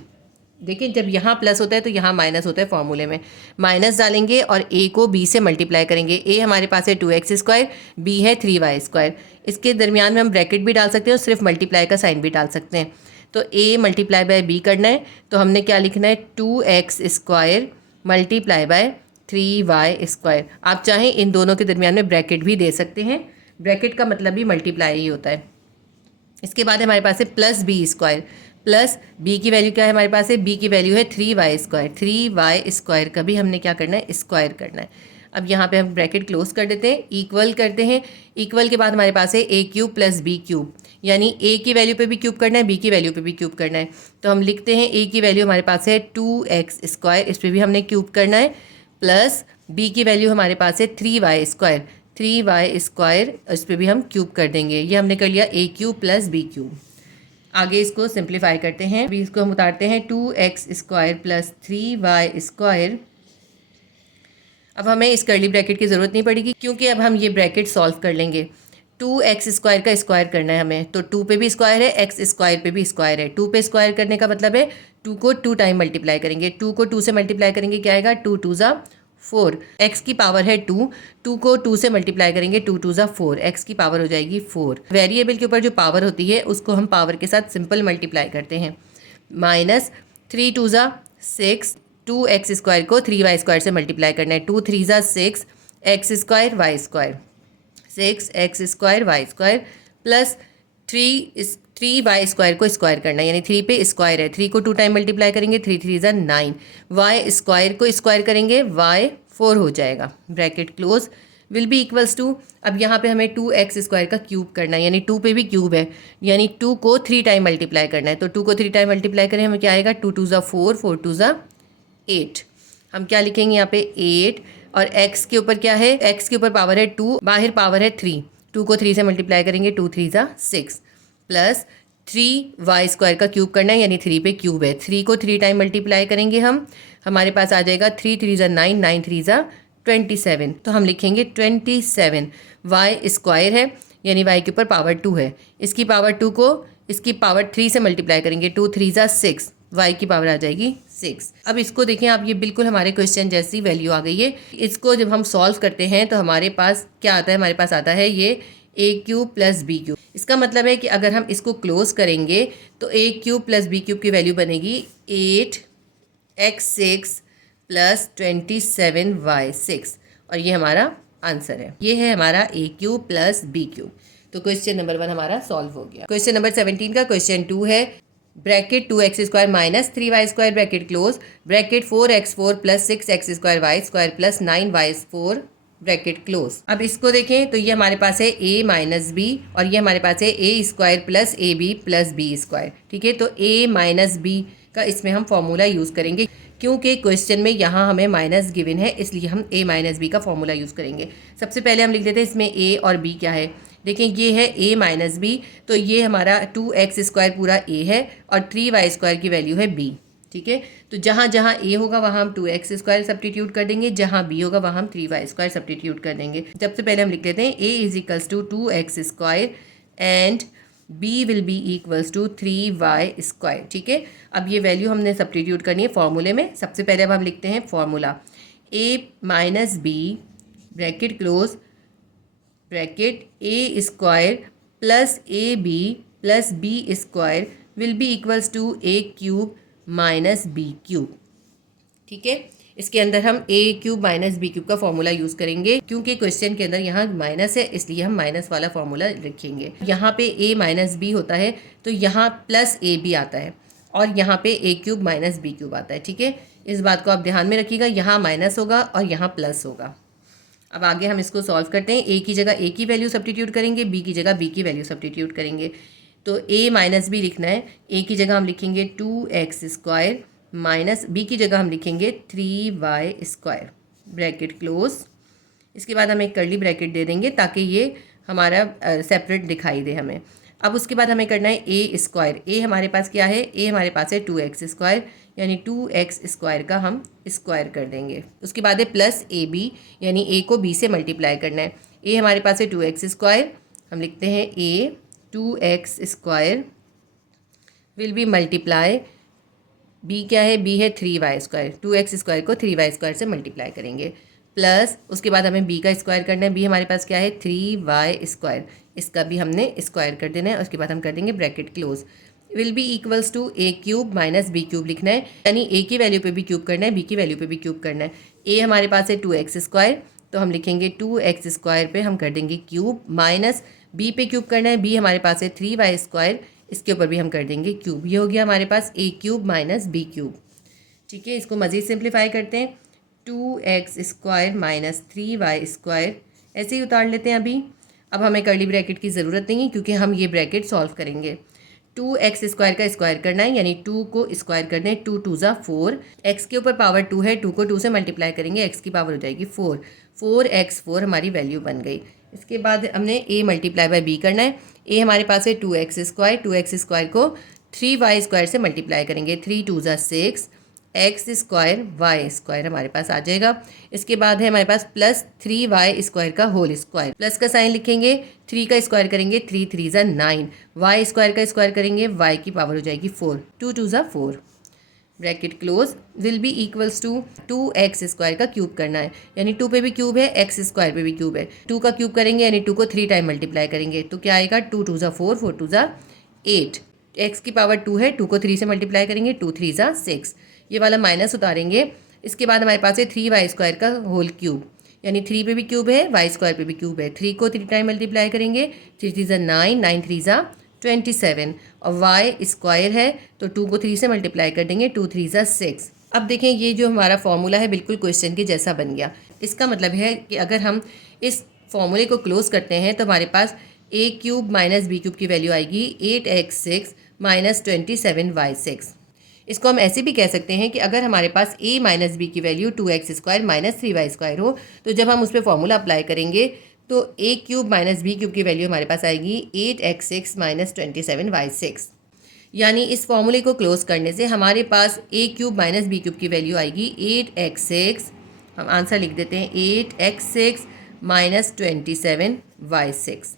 देखिए जब यहाँ प्लस होता है तो यहाँ माइनस होता है फॉर्मूले में। माइनस डालेंगे और a को b से मल्टीप्लाई करेंगे। a हमारे पास है 2x², b है 3y²। इसके दरमियान में हम ब्रैकेट भी डाल सकते हैं और सिर्फ मल्टीप्लाई का साइन भी डाल सकते हैं। तो a मल्टीप्लाई बाय b करना है तो हमने क्या लिखना है 2x² मल्टीप्लाई बाय 3y²। आप चाहें इन दोनों के दरमियान में ब्रैकेट भी दे सकते हैं। ब्रैकेट का मतलब भी मल्टीप्लाई ही होता है। इसके बाद हमारे पास है प्लस b²। प्लस b की वैल्यू क्या है हमारे पास है, b की वैल्यू है 3y²। 3y² का भी हमने क्या करना है, स्क्वायर करना है। अब यहाँ पे हम ब्रैकेट क्लोज कर देते हैं, इक्वल करते हैं। इक्वल के बाद हमारे पास है a³ प्लस b³, यानी a की वैल्यू पे भी क्यूब करना है, b की वैल्यू पे भी क्यूब करना है। तो हम लिखते हैं a की वैल्यू हमारे पास है 2x², इस पर भी हमने क्यूब करना है, प्लस b की वैल्यू हमारे पास है 3y²। 3y², इस पर भी हम क्यूब कर देंगे। ये हमने कर लिया a³ प्लस b³। आगे इसको सिंप्लीफाई करते हैं। अभी इसको हम उतारते हैं 2x² प्लस 3y²। अब हमें इस कर्ली ब्रैकेट की ज़रूरत नहीं पड़ेगी क्योंकि अब हम ये ब्रैकेट सॉल्व कर लेंगे। 2x² का स्क्वायर करना है हमें, तो 2 पे भी स्क्वायर है, x² पे भी स्क्वायर है। 2 पे स्क्वायर करने का मतलब है 2 को 2 टाइम मल्टीप्लाई करेंगे। 2 को 2 से मल्टीप्लाई करेंगे क्या आएगा, 2 2 ज़ा 4। x की पावर है 2, 2 को 2 से मल्टीप्लाई करेंगे 2 2 ज़ा 4, x की पावर हो जाएगी 4। वेरिएबल के ऊपर जो पावर होती है उसको हम पावर के साथ सिंपल मल्टीप्लाई करते हैं। माइनस 3 2 ज़ा 6, 2x² को 3y² से मल्टीप्लाई करना है। 2 3 ज़ा 6, x² y²। 6x² y² plus 3y² को स्क्वायर करना है, यानी 3 पे स्क्वायर है। 3 को 2 टाइम मल्टीप्लाई करेंगे, 3 3 ज़ा 9। y² को स्क्वायर करेंगे, y4 हो जाएगा। Bracket close will be equals to, अब यहाँ पे हमें 2x² का क्यूब करना है, यानी 2 पे भी क्यूब है, यानी 2 को 3 टाइम मल्टीप्लाई करना है। तो 2 को 3 टाइम मल्टीप्लाई करें हमें क्या आएगा, 2 2 ज़ा 4, 4 2 ज़ा 8। हम क्या लिखेंगे यहाँ पे 8, और x के ऊपर क्या है, x के ऊपर पावर है 2, बाहर पावर है 3। 2 को 3 से मल्टीप्लाई करेंगे, 2 3 ज़ा 6, प्लस 3y² का क्यूब करना है, यानी 3 पे क्यूब है। 3 को 3 टाइम मल्टीप्लाई करेंगे हम, हमारे पास आ जाएगा 3 3 ज़ा 9, 9 3 ज़ा 27। तो हम लिखेंगे 27। y² है, यानी y के ऊपर पावर 2 है। इसकी पावर 2 को इसकी पावर 3 से मल्टीप्लाई करेंगे, 2 3 ज़ा 6, y की पावर आ जाएगी 6। अब इसको देखें आप, ये बिल्कुल हमारे क्वेश्चन जैसी वैल्यू आ गई है। इसको जब हम सॉल्व करते हैं तो हमारे पास क्या आता है, हमारे पास आता है ये ए क्यूब प्लस बी क्यूब। इसका मतलब है कि अगर हम इसको क्लोज करेंगे तो ए क्यूब प्लस बी क्यूब की वैल्यू बनेगी 8x6 प्लस 27y6 और ये हमारा आंसर है। ये है हमारा ए क्यूब प्लस बी क्यूब। तो क्वेश्चन नंबर 1 हमारा सॉल्व हो गया। क्वेश्चन नंबर 17 का क्वेश्चन 2 है bracket 2x square minus 3y square bracket close bracket 4x4 plus 6x square y square plus 9y4 bracket close. अब इसको देखें तो ये हमारे पास है a माइनस बी और ये हमारे पास है a square plus A b plus B square. ठीक है, तो a माइनस बी का इसमें हम फॉर्मूला यूज़ करेंगे क्योंकि क्वेश्चन में यहाँ हमें माइनस गिवन है, इसलिए हम a माइनस बी का फॉर्मूला यूज़ करेंगे। सबसे पहले हम लिख देते हैं इसमें a और b क्या है। देखें ये है a माइनस बी, तो ये हमारा 2x स्क्वायर पूरा a है और 3y स्क्वायर की वैल्यू है b। ठीक है, तो जहाँ जहाँ a होगा वहाँ हम 2x स्क्वायर सब्स्टिट्यूट कर देंगे, जहाँ b होगा वहाँ हम 3y स्क्वायर सब्स्टिट्यूट कर देंगे। सबसे पहले हम लिख लेते हैं a is equals to 2x square and b will be equals to 3y square. ठीक है, अब ये वैल्यू हमने सब्स्टिट्यूट करनी है फॉर्मूले में। सबसे पहले अब हम लिखते हैं formula a minus b bracket close bracket a square plus A b plus B square will be equals to A cube minus B cube. ठीक है, इसके अंदर हम a cube minus B cube का फॉर्मूला यूज़ करेंगे क्योंकि question के अंदर यहाँ माइनस है, इसलिए हम माइनस वाला फॉर्मूला रखेंगे। यहाँ पे ए माइनस बी होता है तो यहाँ प्लस ए बी आता है और यहाँ पे ए क्यूब माइनस बी क्यूब आता है। ठीक है, इस बात को आप ध्यान में रखिएगा, यहाँ माइनस होगा और यहाँ प्लस होगा। अब आगे हम इसको सॉल्व करते हैं। ए की जगह ए की वैल्यू सब्स्टिट्यूट करेंगे, बी की जगह बी की वैल्यू सब्स्टिट्यूट करेंगे। तो ए माइनस बी लिखना है, ए की जगह हम लिखेंगे 2x स्क्वायर माइनस बी की जगह हम लिखेंगे 3y स्क्वायर ब्रैकेट क्लोज। इसके बाद हम एक कर्ली ब्रैकेट दे देंगे ताकि ये हमारा सेपरेट दिखाई दे हमें। अब उसके बाद हमें करना है ए स्क्वायर। ए हमारे पास क्या है, ए हमारे पास है 2x स्क्वायर, यानी 2x स्क्वायर का हम स्क्वायर कर देंगे। उसके बाद है प्लस ए बी, यानी ए को बी से मल्टीप्लाई करना है। ए हमारे पास है 2x स्क्वायर, हम लिखते हैं a 2x square will be multiply b क्या है, बी है 3y स्क्वायर। 2x स्क्वायर को 3y स्क्वायर से मल्टीप्लाई करेंगे प्लस उसके बाद हमें बी का स्क्वायर करना है। बी हमारे पास क्या है 3y स्क्वायर, इसका भी हमने स्क्वायर कर देना है। उसके बाद हम कर देंगे bracket close will be equals to A cube minus B cube लिखना है, यानी ए की वैल्यू पे भी क्यूब करना है, बी की वैल्यू पे भी क्यूब करना है। ए हमारे पास है 2x स्क्वायर, तो हम लिखेंगे 2x स्क्वायर पे हम कर देंगे क्यूब माइनस बी पे क्यूब करना है, बी हमारे पास है 3y स्क्वायर, इसके ऊपर भी हम कर देंगे क्यूब। ये हो गया हमारे पास ए क्यूब माइनस बी क्यूब। ठीक है, इसको मज़ीद सिंप्लीफाई करते हैं। 2x square minus 3y square ऐसे ही उतार लेते हैं अभी। अब हमें कर्ली ब्रैकेट की ज़रूरत नहीं है क्योंकि हम ये ब्रैकेट सॉल्व करेंगे। 2x स्क्वायर का स्क्वायर करना है, यानी 2 को स्क्वायर करना है, 2 2 ज़ा 4, x के ऊपर पावर 2 है, 2 को 2 से मल्टीप्लाई करेंगे, x की पावर हो जाएगी 4, 4x4 हमारी वैल्यू बन गई। इसके बाद हमने a मल्टीप्लाई बाय b करना है। a हमारे पास है 2x स्क्वायर, 2x स्क्वायर को 3y स्क्वायर से मल्टीप्लाई करेंगे, 3 2 ज़ा 6, एक्स स्क्वायर वाई स्क्वायर हमारे पास आ जाएगा। इसके बाद है हमारे पास प्लस 3y स्क्वायर का होल स्क्वायर, प्लस का साइन लिखेंगे, 3 का स्क्वायर करेंगे 3 3 ज़ा 9, वाई स्क्वायर का स्क्वायर करेंगे, y की पावर हो जाएगी 4, 2 2 ज़ा 4 bracket close will be equals to 2x square का क्यूब करना है, यानी 2 पे भी क्यूब है, x स्क्वायर पे भी क्यूब है। 2 का क्यूब करेंगे यानी 2 को 3 टाइम मल्टीप्लाई करेंगे तो क्या आएगा 2 2 ज़ा 4, 4 2 ज़ा 8, x की पावर 2 है, 2 को 3 से मल्टीप्लाई करेंगे, 2 3 ज़ा 6, ये वाला माइनस उतारेंगे। इसके बाद हमारे पास है 3y स्क्वायर का होल क्यूब, यानी 3 पे भी क्यूब है, y स्क्वायर पे भी क्यूब है, 3 को 3 टाइम मल्टीप्लाई करेंगे, 3 3 ज़ा 9, 9 3 ज़ा 27 और y स्क्वायर है तो 2 को 3 से मल्टीप्लाई कर देंगे, 2 3 ज़ा 6। अब देखें ये जो हमारा फॉर्मूला है बिल्कुल क्वेश्चन के जैसा बन गया। इसका मतलब है कि अगर हम इस फॉर्मूले को क्लोज करते हैं तो हमारे पास a cube minus B cube की वैल्यू आएगी 8x6 माइनस 27y6। इसको हम ऐसे भी कह सकते हैं कि अगर हमारे पास a माइनस बी की value 2x square minus 3y square हो तो जब हम उस पर फॉर्मूला अप्लाई करेंगे तो a cube minus B cube की वैल्यू हमारे पास आएगी 8x6 माइनस 27y6। यानी इस फॉर्मूले को क्लोज करने से हमारे पास a cube minus B cube की वैल्यू आएगी 8x6, हम आंसर लिख देते हैं 8x6 माइनस 27y6।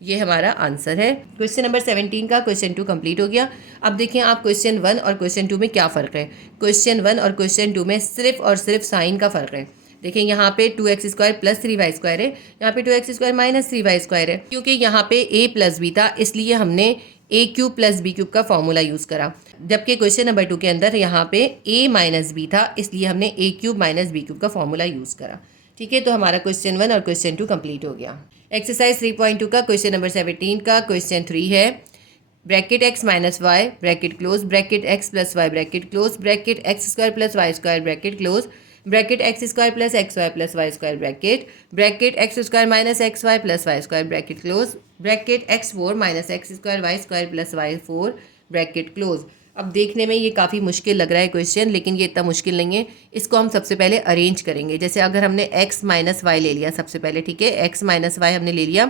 ये हमारा आंसर है। क्वेश्चन नंबर 17 का क्वेश्चन 2 कंप्लीट हो गया। अब देखें आप क्वेश्चन 1 और क्वेश्चन 2 में क्या फ़र्क है। क्वेश्चन 1 और क्वेश्चन 2 में सिर्फ और सिर्फ साइन का फ़र्क है। देखें यहाँ पे 2x² प्लस 3y² है, यहाँ पे 2x² माइनस 3y² है। क्योंकि यहाँ पे a प्लस b था इसलिए हमने a³ प्लस b³ का फॉर्मूला यूज़ करा, जबकि क्वेश्चन नंबर 2 के अंदर यहाँ पे a माइनस b था इसलिए हमने a³ माइनस b³ का फॉर्मूला यूज़ करा। ठीक है, तो हमारा क्वेश्चन 1 और क्वेश्चन 2 कंप्लीट हो गया। एक्सरसाइज 3.2 का क्वेश्चन नंबर 17 का क्वेश्चन 3 है bracket x minus y bracket close bracket x plus y bracket close bracket x² plus y² bracket close bracket x² plus xy plus y² bracket x² minus xy plus y² bracket close bracket x4 minus x² y² plus y4 bracket close. अब देखने में ये काफ़ी मुश्किल लग रहा है question, लेकिन ये इतना मुश्किल नहीं है। इसको हम सबसे पहले अरेंज करेंगे। जैसे अगर हमने x माइनस वाई ले लिया सबसे पहले, ठीक है, x माइनस वाई हमने ले लिया,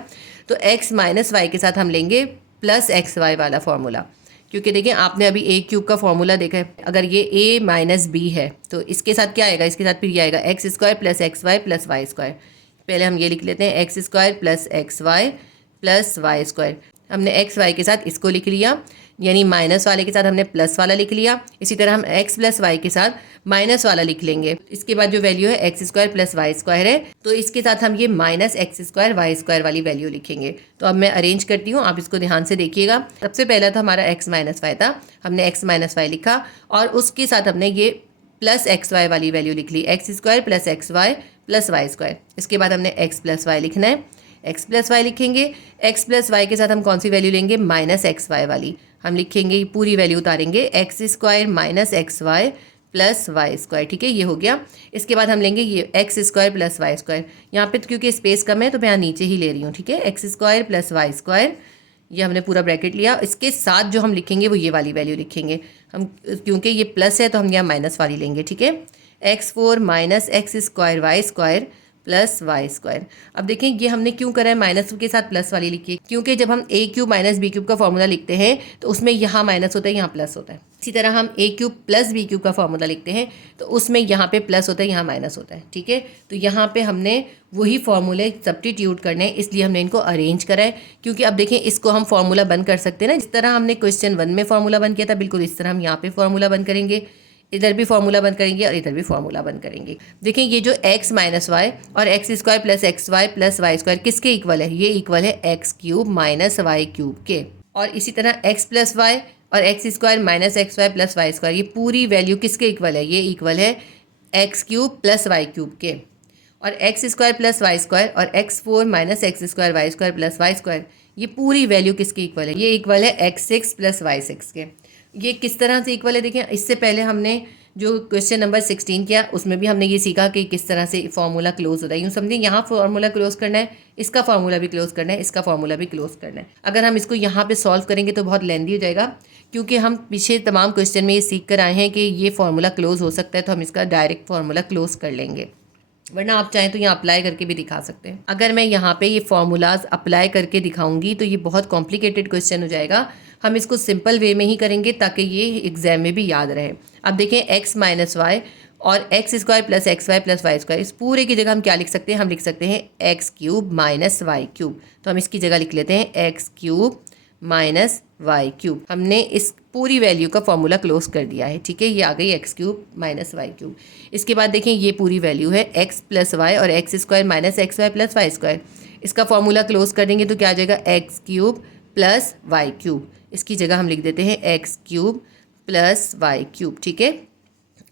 तो x माइनस वाई के साथ हम लेंगे प्लस XY वाला फॉर्मूला। क्योंकि देखिए आपने अभी a³ का फॉर्मूला देखा है, अगर ये a माइनस बी है तो इसके साथ क्या आएगा, इसके साथ फिर ये आएगा x² plus xy plus y²। पहले हम ये लिख लेते हैं x² plus xy plus y²। हमने xy के साथ इसको लिख लिया, यानी माइनस वाले के साथ हमने प्लस वाला लिख लिया। इसी तरह हम x प्लस वाई के साथ माइनस वाला लिख लेंगे। इसके बाद जो वैल्यू है x² प्लस y² है, तो इसके साथ हम ये माइनस x² y² वाली वैल्यू लिखेंगे। तो अब मैं अरेंज करती हूँ, आप इसको ध्यान से देखिएगा। सबसे पहला तो हमारा x माइनस वाई था, हमने x माइनस वाई लिखा और उसके साथ हमने ये प्लस xy वाली वैल्यू लिख ली, x² plus xy plus y²। इसके बाद हमने x प्लस वाई लिखना है, x प्लस वाई लिखेंगे। x प्लस वाई के साथ हम कौन सी वैल्यू लेंगे, माइनस xy वाली। हम लिखेंगे पूरी वैल्यू उतारेंगे, x² minus xy plus y²। ठीक है, ये हो गया। इसके बाद हम लेंगे ये x² प्लस y²। यहाँ पे तो क्योंकि स्पेस कम है तो मैं यहाँ नीचे ही ले रही हूँ। ठीक है, x² प्लस y², ये हमने पूरा ब्रैकेट लिया। इसके साथ जो हम लिखेंगे वो ये वाली वैल्यू लिखेंगे हम, क्योंकि ये प्लस है तो हम यहाँ माइनस वाली लेंगे। ठीक है, x4 minus x² y² plus y²। अब देखें ये हमने क्यों करा है, माइनस के साथ प्लस वाली लिखी है, क्योंकि जब हम a³ माइनस b³ का फॉर्मूला लिखते हैं तो उसमें यहाँ माइनस होता है, यहाँ प्लस होता है। इसी तरह हम a³ प्लस b³ का फॉर्मूला लिखते हैं तो उसमें यहाँ पे प्लस होता है, यहाँ माइनस होता है। ठीक है, तो यहाँ पे हमने वही फॉर्मूले सब्स्टिट्यूट करने हैं, इसलिए हमने इनको अरेंज करा है। क्योंकि अब देखें इसको हम फॉर्मूला बंद कर सकते हैं ना, जिस तरह हमने क्वेश्चन 1 में फॉर्मूला बंद किया था, बिल्कुल इस तरह हम यहाँ पे फॉर्मूला बंद करेंगे। इधर भी फॉर्मूला बंद करेंगे और इधर भी फॉर्मूला बंद करेंगे। देखें ये जो x माइनस वाई और x² plus xy plus y² किसके इक्वल है, ये इक्वल है x³ माइनस y³ के। और इसी तरह x प्लस वाई और x² minus xy plus y², ये पूरी वैल्यू किसके इक्वल है, ये इक्वल है x³ प्लस y³ के। और x² प्लस y² और x4 minus x² y² plus y², ये पूरी वैल्यू किसके इक्वल है, ये इक्वल है x6 प्लस y6 के। ये किस तरह से इक्वल है, देखें इससे पहले हमने जो क्वेश्चन नंबर 16 किया उसमें भी हमने ये सीखा कि किस तरह से फार्मूला क्लोज होता है। यूँ समझिए यहाँ फार्मूला क्लोज करना है, इसका फार्मूला भी क्लोज करना है, इसका फार्मूला भी क्लोज करना है। अगर हम इसको यहाँ पे सॉल्व करेंगे तो बहुत लेंदी हो जाएगा, क्योंकि हम पीछे तमाम क्वेश्चन में ये सीख कर आए हैं कि ये फार्मूला क्लोज हो सकता है, तो हम इसका डायरेक्ट फार्मूला क्लोज कर लेंगे। वरना आप चाहें तो यहाँ अप्लाई करके भी दिखा सकते हैं। अगर मैं यहाँ पे ये फार्मूलाज अप्लाई करके दिखाऊंगी तो ये बहुत कॉम्प्लिकेटेड क्वेश्चन हो जाएगा। हम इसको सिंपल वे में ही करेंगे ताकि ये एग्जाम में भी याद रहे। अब देखें x माइनस वाई और x² plus xy plus y², इस पूरे की जगह हम क्या लिख सकते हैं, हम लिख सकते हैं x³ माइनस y³। तो हम इसकी जगह लिख लेते हैं x³ माइनस y³। हमने इस पूरी वैल्यू का फॉर्मूला क्लोज कर दिया है। ठीक है, ये आ गई x³ माइनस y³। इसके बाद देखें ये पूरी वैल्यू है x प्लस वाई और x² minus xy plus y²। इसका फॉर्मूला क्लोज कर देंगे तो क्या आ जाएगा, x³ प्लस y³। इसकी जगह हम लिख देते हैं x³ प्लस y³। ठीक है,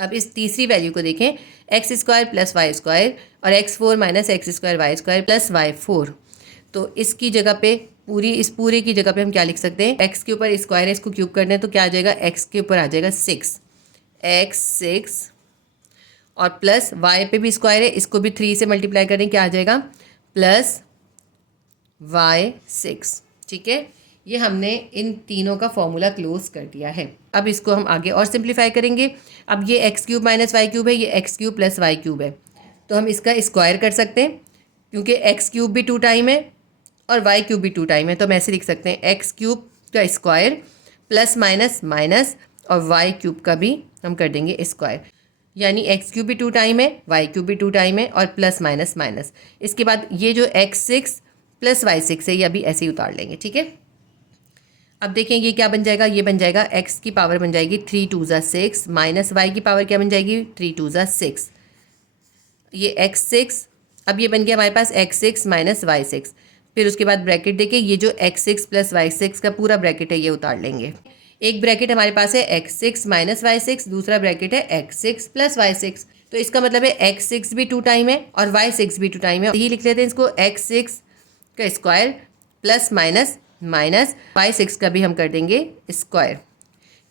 अब इस तीसरी वैल्यू को देखें, x² प्लस y² और x4 minus x² y² plus y4। तो इसकी जगह पे इस पूरे की जगह पे हम क्या लिख सकते हैं, x के ऊपर स्क्वायर है, इसको क्यूब करने तो क्या आ जाएगा, x के ऊपर आ जाएगा 6, x6 और प्लस y पे भी स्क्वायर है, इसको भी 3 से मल्टीप्लाई करें क्या आ जाएगा, प्लस y6। ठीक है, ये हमने इन तीनों का फॉर्मूला क्लोज कर दिया है। अब इसको हम आगे और सिंप्लीफाई करेंगे। अब ये x³ माइनस y³ है, ये x³ प्लस y³ है, तो हम इसका स्क्वायर कर सकते हैं, क्योंकि x³ भी 2 टाइम है और y³ भी 2 टाइम है। तो हम ऐसे लिख सकते हैं x³ का स्क्वायर प्लस माइनस माइनस और y³ का भी हम कर देंगे स्क्वायर, यानी x³ भी 2 टाइम है, y³ भी 2 टाइम है और प्लस माइनस माइनस। इसके बाद ये जो x6 प्लस y6 है ये अभी ऐसे ही उतार लेंगे। ठीक है, अब देखें ये क्या बन जाएगा, ये बन जाएगा x की पावर बन जाएगी 3 2 6 माइनस y की पावर क्या बन जाएगी 3 2 6। ये x6, अब ये बन गया हमारे पास x6 माइनस y6। फिर उसके बाद ब्रैकेट देके ये जो x6 प्लस y6 का पूरा ब्रैकेट है ये उतार लेंगे। एक ब्रैकेट हमारे पास है x6 माइनस y6, दूसरा ब्रैकेट है x6 प्लस y6। तो इसका मतलब है x6 भी 2 टाइम है और y6 भी 2 टाइम है। यही लिख लेते हैं इसको, x6 का square plus minus minus y6 का भी हम कर देंगे स्क्वायर,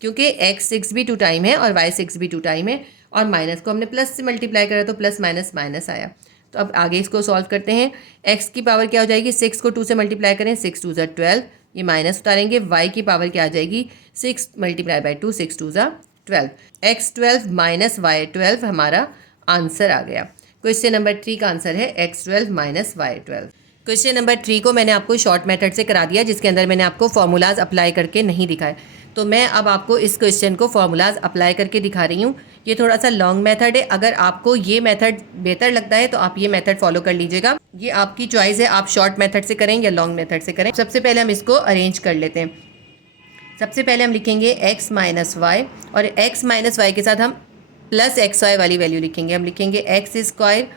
क्योंकि x6 भी 2 टाइम है और y6 भी 2 टाइम है और माइनस को हमने प्लस से मल्टीप्लाई करा तो प्लस माइनस माइनस आया। तो अब आगे इसको सॉल्व करते हैं। x की पावर क्या हो जाएगी, 6 को 2 से मल्टीप्लाई करें, 6 2 = 12, ये माइनस उतारेंगे। y की पावर क्या आ जाएगी, 6 multiply by 2, 6 2 = 12। x12 minus y12 हमारा आंसर आ गया। क्वेश्चन नंबर 3 का आंसर है x12 minus y12। Question number 3 को मैंने आपको शॉर्ट मेथड से करा दिया, जिसके अंदर मैंने आपको फॉर्मूलाज अप्लाई करके नहीं दिखाए। तो मैं अब आपको इस क्वेश्चन को फॉर्मूलाज अप्लाई करके दिखा रही हूँ। ये थोड़ा सा लॉन्ग मेथड है, अगर आपको ये मेथड बेहतर लगता है तो आप ये मेथड फॉलो कर लीजिएगा। ये आपकी चॉइस है, आप शॉर्ट मेथड से करें या लॉन्ग मेथड से करें। सबसे पहले हम इसको अरेंज कर लेते हैं। सबसे पहले हम लिखेंगे x माइनस वाई, और x माइनस वाई के साथ हम प्लस एक्स वाई वाली वैल्यू लिखेंगे। हम लिखेंगे x square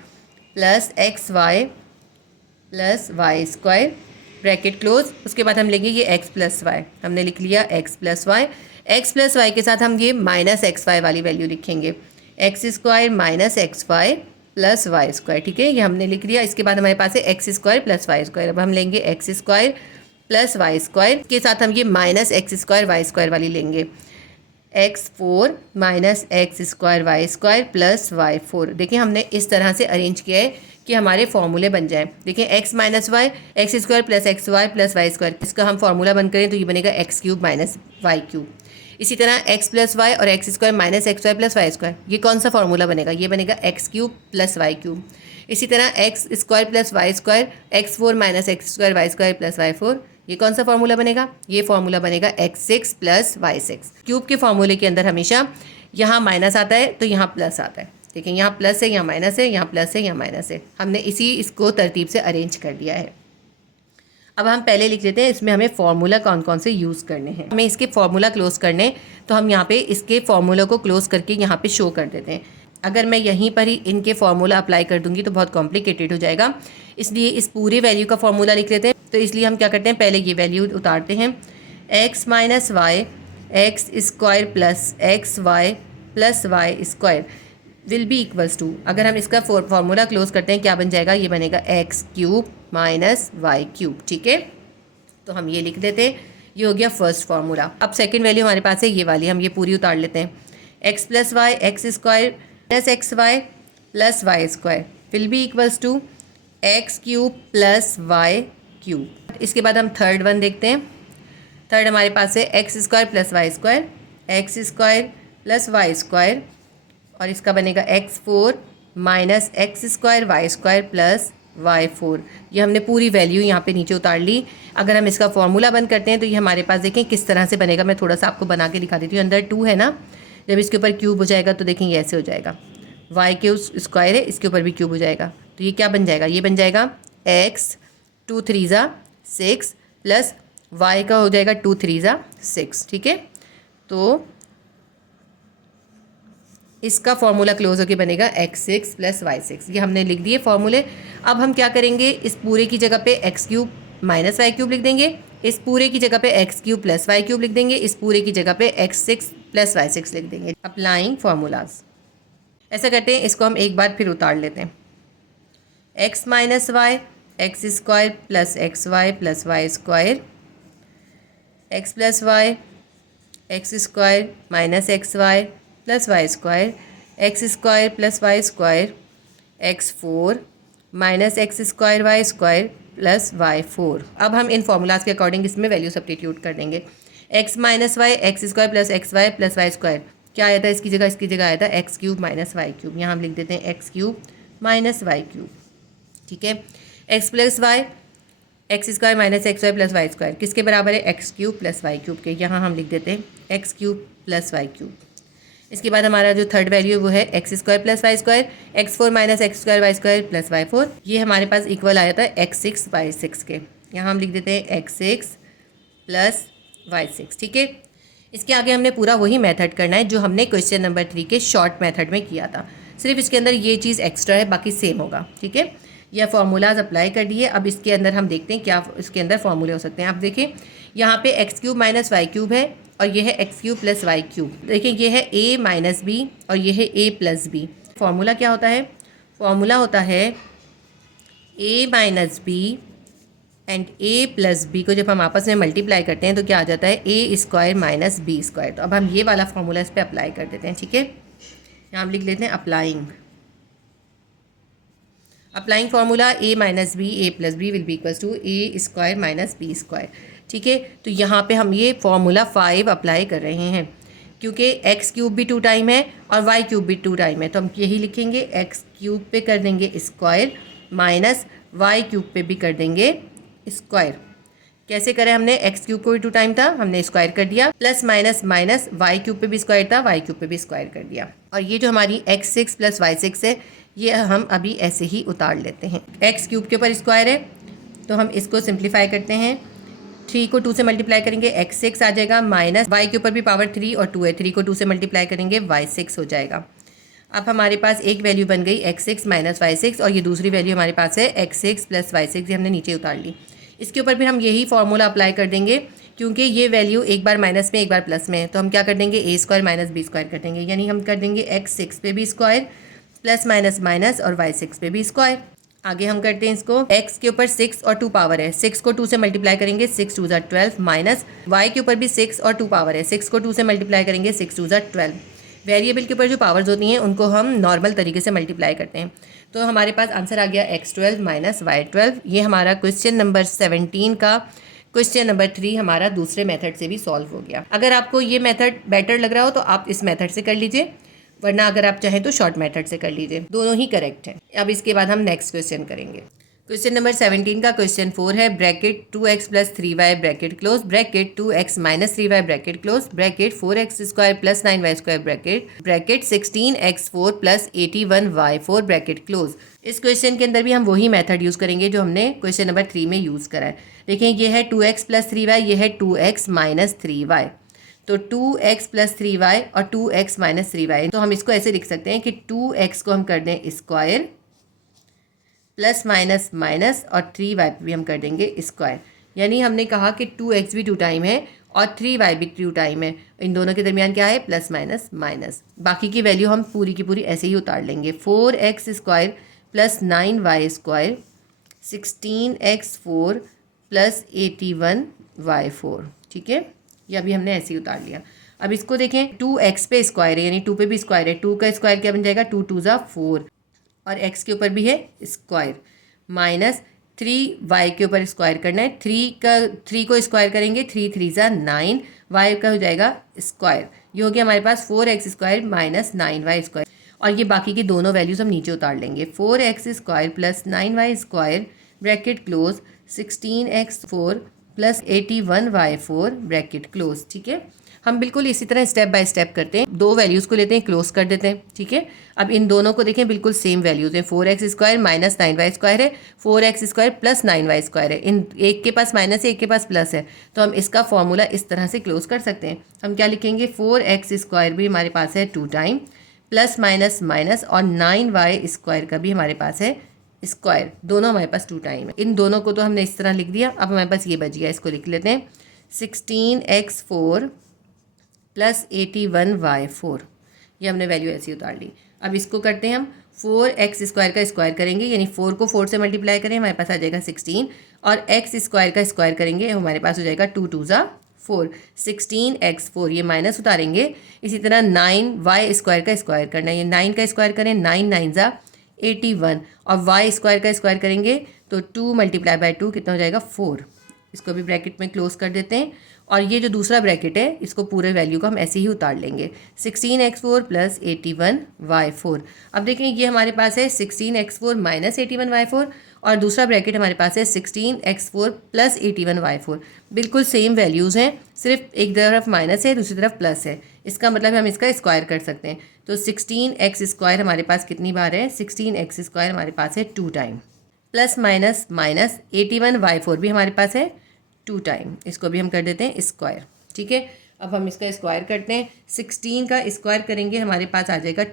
plus x y plus y square, bracket close. उसके बाद हम लेंगे ये x प्लस वाई, हमने लिख लिया x plus y. X plus y के साथ हम ये माइनस एक्स वाई वाली वैल्यू लिखेंगे, x square minus x y plus y square. ठीक है, ये हमने लिख लिया। इसके बाद हमारे पास है x square plus y square. अब हम लेंगे x square plus y square के साथ हम ये minus x square y square वाली लेंगे, x4 minus x square y square plus y4। देखिए हमने इस तरह से अरेंज किया है कि हमारे फॉर्मूले बन जाए। देखिए x minus y, x square plus x y plus y square, इसका हम फॉर्मूला बंद करें तो ये बनेगा x cube minus y cube. इसी तरह x प्लस वाई और x square minus x y plus y square, ये कौन सा फॉर्मूला बनेगा, ये बनेगा x cube plus y cube. इसी तरह x square plus y square, x4 minus x square y square plus y4, ये कौन सा फॉर्मूला बनेगा, ये फॉर्मूला बनेगा x6 प्लस y6। क्यूब के फॉर्मूले के अंदर हमेशा यहाँ माइनस आता है तो यहाँ प्लस आता है। देखिए यहाँ प्लस है, यहाँ माइनस है, यहाँ प्लस है, यहाँ माइनस है। हमने इसको तरतीब से अरेंज कर दिया है। अब हम पहले लिख लेते हैं इसमें हमें फार्मूला कौन कौन से यूज़ करने हैं। हमें इसके फार्मूला क्लोज करने, तो हम यहाँ पे इसके फार्मूला को क्लोज करके यहाँ पे शो कर देते हैं। अगर मैं यहीं पर ही इनके फार्मूला अप्लाई कर दूंगी तो बहुत कॉम्प्लिकेटेड हो जाएगा, इसलिए इस पूरे वैल्यू का फार्मूला लिख लेते हैं। तो इसलिए हम क्या करते हैं, पहले ये वैल्यू उतारते हैं, x minus y x square plus x y plus y square will be equals to, अगर हम इसका फार्मूला क्लोज करते हैं क्या बन जाएगा, ये बनेगा x cube minus y cube. ठीक है, तो हम ये लिख देते हैं, ये हो गया फर्स्ट फार्मूला। अब सेकंड वैल्यू हमारे पास है ये वाली, हम ये पूरी उतार लेते हैं, x plus y x square plus x y plus y square will be equals to x cube plus y cube. इसके बाद हम थर्ड वन देखते हैं। थर्ड हमारे पास है x square plus y square, x square plus y square, और इसका बनेगा x4 minus x square y square plus y4। ये हमने पूरी वैल्यू यहाँ पे नीचे उतार ली। अगर हम इसका फॉर्मूला बंद करते हैं तो ये हमारे पास देखें किस तरह से बनेगा। मैं थोड़ा सा आपको बना के दिखा देती हूँ। अंदर 2 है ना, जब इसके ऊपर क्यूब हो जाएगा तो देखेंगे ऐसे हो जाएगा, y क्यूब स्क्वायर है, इसके ऊपर भी क्यूब हो जाएगा, तो ये क्या बन जाएगा, ये बन जाएगा x 2 3 ज़ा 6 प्लस y का हो जाएगा 2 3 ज़ा 6। ठीक है, तो इसका फॉर्मूला क्लोज होकर बनेगा x6 प्लस y6। ये हमने लिख दिए फॉर्मूले। अब हम क्या करेंगे, इस पूरे की जगह पे x cube minus y cube लिख देंगे, इस पूरे की जगह पे x cube plus y cube लिख देंगे, इस पूरे की जगह पे x6 प्लस y6 लिख देंगे। अप्लाइंग फार्मूलाज, ऐसा करते हैं, इसको हम एक बार फिर उतार लेते हैं, x minus y x square plus x y plus y square, x plus y x square minus x y plus y square, x square plus y square, x4 minus x square y square plus y4। अब हम इन formulas के according इसमें value substitute कर देंगे। x minus y x square plus x y plus y square क्या आया था, इसकी जगह आया था x cube minus y cube. यहाँ हम लिख देते हैं x cube minus y cube. ठीक है, x plus y x square minus x y plus y square किसके बराबर है, x cube plus y cube के। यहाँ हम लिख देते हैं x cube plus y cube. इसके बाद हमारा जो थर्ड वैल्यू है वो है x square plus y square, x4 minus x square y square plus y4। ये हमारे पास इक्वल आया था x6 y6 के। यहाँ हम लिख देते हैं x6 प्लस y6। ठीक है, इसके आगे हमने पूरा वही मेथड करना है जो हमने क्वेश्चन नंबर 3 के शॉर्ट मेथड में किया था। सिर्फ इसके अंदर ये चीज़ एक्स्ट्रा है, बाकी सेम होगा। ठीक है, यह फार्मूलाज अप्लाई कर दिए। अब इसके अंदर हम देखते हैं क्या इसके अंदर फार्मूले हो सकते हैं। आप देखें यहाँ पे x cube minus y cube है और ये है x cube plus y cube. देखिए ये है ए माइनस बी और ये है ए प्लस बी। फार्मूला क्या होता है? फार्मूला होता है A minus B and A plus B को जब हम आपस में मल्टीप्लाई करते हैं तो क्या आ जाता है? A square minus b square. तो अब हम ये वाला फार्मूला इस पर अप्लाई कर देते हैं। ठीक है, यहाँ हम लिख लेते हैं applying formula a minus b a plus b will be equals to a square minus b square. ठीक है, तो यहाँ पे हम ये फार्मूला 5 अप्लाई कर रहे हैं क्योंकि एक्स क्यूब भी 2 टाइम है और वाई क्यूब भी 2 टाइम है, तो हम यही लिखेंगे एक्स क्यूब पे कर देंगे स्क्वायर माइनस वाई क्यूब पे भी कर देंगे स्क्वायर। कैसे करें हमने? एक्स क्यूब को भी 2 टाइम था, हमने स्क्वायर कर दिया, plus minus minus y cube पे भी स्क्वायर था, वाई क्यूब पे भी स्क्वायर कर दिया। और ये जो हमारी x6 प्लस y6 है ये हम अभी ऐसे ही उतार लेते हैं। एक्स क्यूब के ऊपर स्क्वायर है तो हम इसको सिंप्लीफाई करते हैं। 3 को 2 से मल्टीप्लाई करेंगे x6 आ जाएगा, माइनस वाई के ऊपर भी पावर 3 और 2 है, 3 को 2 से मल्टीप्लाई करेंगे y6 हो जाएगा। अब हमारे पास एक वैल्यू बन गई x6 माइनस y6 और ये दूसरी वैल्यू हमारे पास है x6 प्लस y6, ये हमने नीचे उतार ली। इसके ऊपर भी हम यही फार्मूला अप्लाई कर देंगे क्योंकि ये वैल्यू एक बार माइनस में एक बार प्लस में है, तो हम क्या कर देंगे? ए स्क्वायर माइनस बी स्क्वायर कर देंगे, यानी हम कर देंगे x6 पे भी स्क्वायर प्लस माइनस माइनस और y6 पे भी स्क्वायर। आगे हम करते हैं इसको, x के ऊपर 6 और 2 पावर है, 6 को 2 से मल्टीप्लाई करेंगे 6 2 12 माइनस y के ऊपर भी 6 और 2 पावर है, 6 को 2 से मल्टीप्लाई करेंगे 6 2 12। वेरिएबल के ऊपर जो पावर्स होती हैं उनको हम नॉर्मल तरीके से मल्टीप्लाई करते हैं, तो हमारे पास आंसर आ गया x12 माइनस y12। ये हमारा क्वेश्चन नंबर 17 का क्वेश्चन नंबर 3 हमारा दूसरे मेथड से भी सॉल्व हो गया। अगर आपको ये मेथड बेटर लग रहा हो तो आप इस मेथड से कर लीजिए, वरना अगर आप चाहें तो शॉर्ट मेथड से कर लीजिए, दोनों ही करेक्ट हैं। अब इसके बाद हम नेक्स्ट क्वेश्चन करेंगे। क्वेश्चन नंबर 17 का क्वेश्चन 4 है, bracket 2x plus 3y bracket close, bracket 2x minus 3y bracket close, bracket 4x square plus 9y square bracket 16x4 plus 81y4 bracket close. इस क्वेश्चन के अंदर भी हम वही मेथड यूज़ करेंगे जो हमने क्वेश्चन नंबर 3 में यूज़ करा है। देखें ये है 2x प्लस 3y, ये है 2x माइनस 3y, तो 2x प्लस 3y और 2x माइनस 3y, तो हम इसको ऐसे लिख सकते हैं कि 2x को हम कर दें स्क्वायर प्लस माइनस माइनस और 3y पे भी हम कर देंगे स्क्वायर। यानी हमने कहा कि 2x भी 2 टाइम है और 3y भी 2 टाइम है, इन दोनों के दरमियान क्या है? Plus minus minus. बाकी की वैल्यू हम पूरी की पूरी ऐसे ही उतार लेंगे। 4x square plus 9y square 16x4 plus 81y4। ठीक है, ये अभी हमने ऐसे ही उतार लिया। अब इसको देखें, 2x पे स्क्वायर है यानी 2 पे भी स्क्वायर है, 2 का स्क्वायर क्या बन जाएगा? 2 2 ज़ा 4 और x के ऊपर भी है स्क्वायर, माइनस 3y के ऊपर स्क्वायर करना है, 3 को स्क्वायर करेंगे 3 3 ज़ा 9, y का हो जाएगा स्क्वायर। ये हो गया हमारे पास 4x square minus 9y square, और ये बाकी की दोनों वैल्यूज़ हम नीचे उतार लेंगे। 4x square plus 9y square bracket close 16x4 plus 81y4 bracket close. ठीक है, हम बिल्कुल इसी तरह स्टेप बाय स्टेप करते हैं, दो वैल्यूज़ को लेते हैं, क्लोज कर देते हैं। ठीक है, अब इन दोनों को देखें, बिल्कुल सेम वैल्यूज़ हैं। 4x square minus 9y square है, 4x square plus 9y square है, इन एक के पास माइनस है एक के पास प्लस है, तो हम इसका फॉर्मूला इस तरह से क्लोज कर सकते हैं। हम क्या लिखेंगे? 4x स्क्वायर भी हमारे पास है 2 टाइम, प्लस माइनस माइनस और 9y स्क्वायर का भी हमारे पास है स्क्वायर, दोनों हमारे पास 2 टाइम है। इन दोनों को तो हमने इस तरह लिख दिया। अब हमारे पास ये बच गया, इसको लिख लेते हैं 16x4 प्लस 81y4, ये हमने वैल्यू ऐसी उतार ली। अब इसको करते हैं हम 4x स्क्वायर का स्क्वायर करेंगे, यानी 4 को 4 से मल्टीप्लाई करें हमारे पास आ जाएगा 16, और x स्क्वायर का स्क्वायर करेंगे हमारे पास हो जाएगा 2 2 ज़ा 4, 16x4, ये माइनस उतारेंगे। इसी तरह 9y स्क्वायर का स्क्वायर करना है, ये 9 का स्क्वायर करें 9 9 ज़ा 81, और y स्क्वायर का स्क्वायर करेंगे तो 2 मल्टीप्लाई बाय 2 कितना हो जाएगा? 4। इसको भी ब्रैकेट में क्लोज कर देते हैं, और ये जो दूसरा ब्रैकेट है इसको पूरे वैल्यू को हम ऐसे ही उतार लेंगे, 16x4 प्लस 81y4। अब देखें ये हमारे पास है 16x4 माइनस 81y4, और दूसरा ब्रैकेट हमारे पास है 16x4 प्लस 81y4। बिल्कुल सेम वैल्यूज़ हैं, सिर्फ एक तरफ माइनस है दूसरी तरफ प्लस है, इसका मतलब हम इसका स्क्वायर कर सकते हैं। तो 16x स्क्वायर हमारे पास कितनी बार है? 16x स्क्वायर हमारे पास है 2 time, plus minus minus 81y4 भी हमारे पास है 2 टाइम, इसको भी हम कर देते हैं स्क्वायर। ठीक है, अब हम इसका स्क्वायर करते हैं। 16 का स्क्वायर करेंगे, हमारे पास आ जाएगा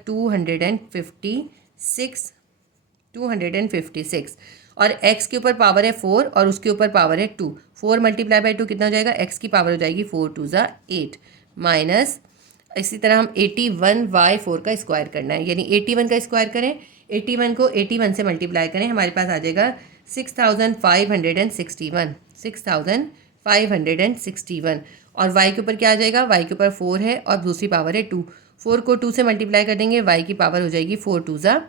256 और x के ऊपर पावर है 4 और उसके ऊपर पावर है 2। 4 मल्टीप्लाई बाई 2 कितना हो जाएगा, x की पावर हो जाएगी 4 2 ज़ा 8 माइनस। इसी तरह हम 81/4 का स्क्वायर करना है, यानी 81 का स्क्वायर करें, 81 को 81 से मल्टीप्लाई करें, हमारे पास आ जाएगा 6561 और y के ऊपर क्या आ जाएगा, y के ऊपर 4 है और दूसरी पावर है 2। 4 को 2 से मल्टीप्लाई कर देंगे, y की पावर हो जाएगी 4 2 ज़ा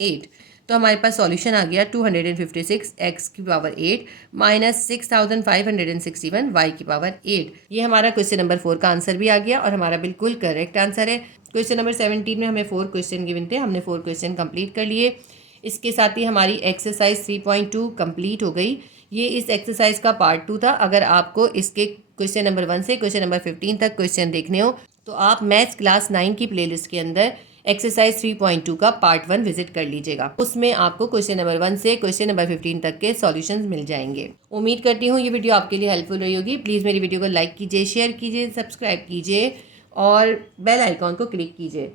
8। तो हमारे पास सॉल्यूशन आ गया 256 x की पावर 8 माइनस 6561 y की पावर 8। ये हमारा क्वेश्चन नंबर 4 का आंसर भी आ गया और हमारा बिल्कुल करेक्ट आंसर है। क्वेश्चन नंबर 17 में हमें 4 क्वेश्चन गिवन थे, हमने 4 क्वेश्चन कंप्लीट कर लिए। इसके साथ ही हमारी एक्सरसाइज 3.2 कंप्लीट हो गई। ये इस एक्सरसाइज का पार्ट 2 था। अगर आपको इसके क्वेश्चन नंबर 1 से क्वेश्चन नंबर 15 तक क्वेश्चन देखने हो तो आप मैथ्स क्लास 9 की प्लेलिस्ट के अंदर एक्सरसाइज 3.2 का पार्ट 1 विजिट कर लीजिएगा। उसमें आपको क्वेश्चन नंबर 1 से क्वेश्चन नंबर 15 तक के सॉल्यूशंस मिल जाएंगे। उम्मीद करती हूँ ये वीडियो आपके लिए हेल्पफुल रही होगी। प्लीज़ मेरी वीडियो को लाइक कीजिए, शेयर कीजिए, सब्सक्राइब कीजिए और बेल आइकॉन को क्लिक कीजिए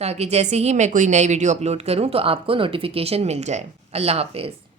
ताकि जैसे ही मैं कोई नई वीडियो अपलोड करूँ तो आपको नोटिफिकेशन मिल जाए। अल्लाह हाफिज़।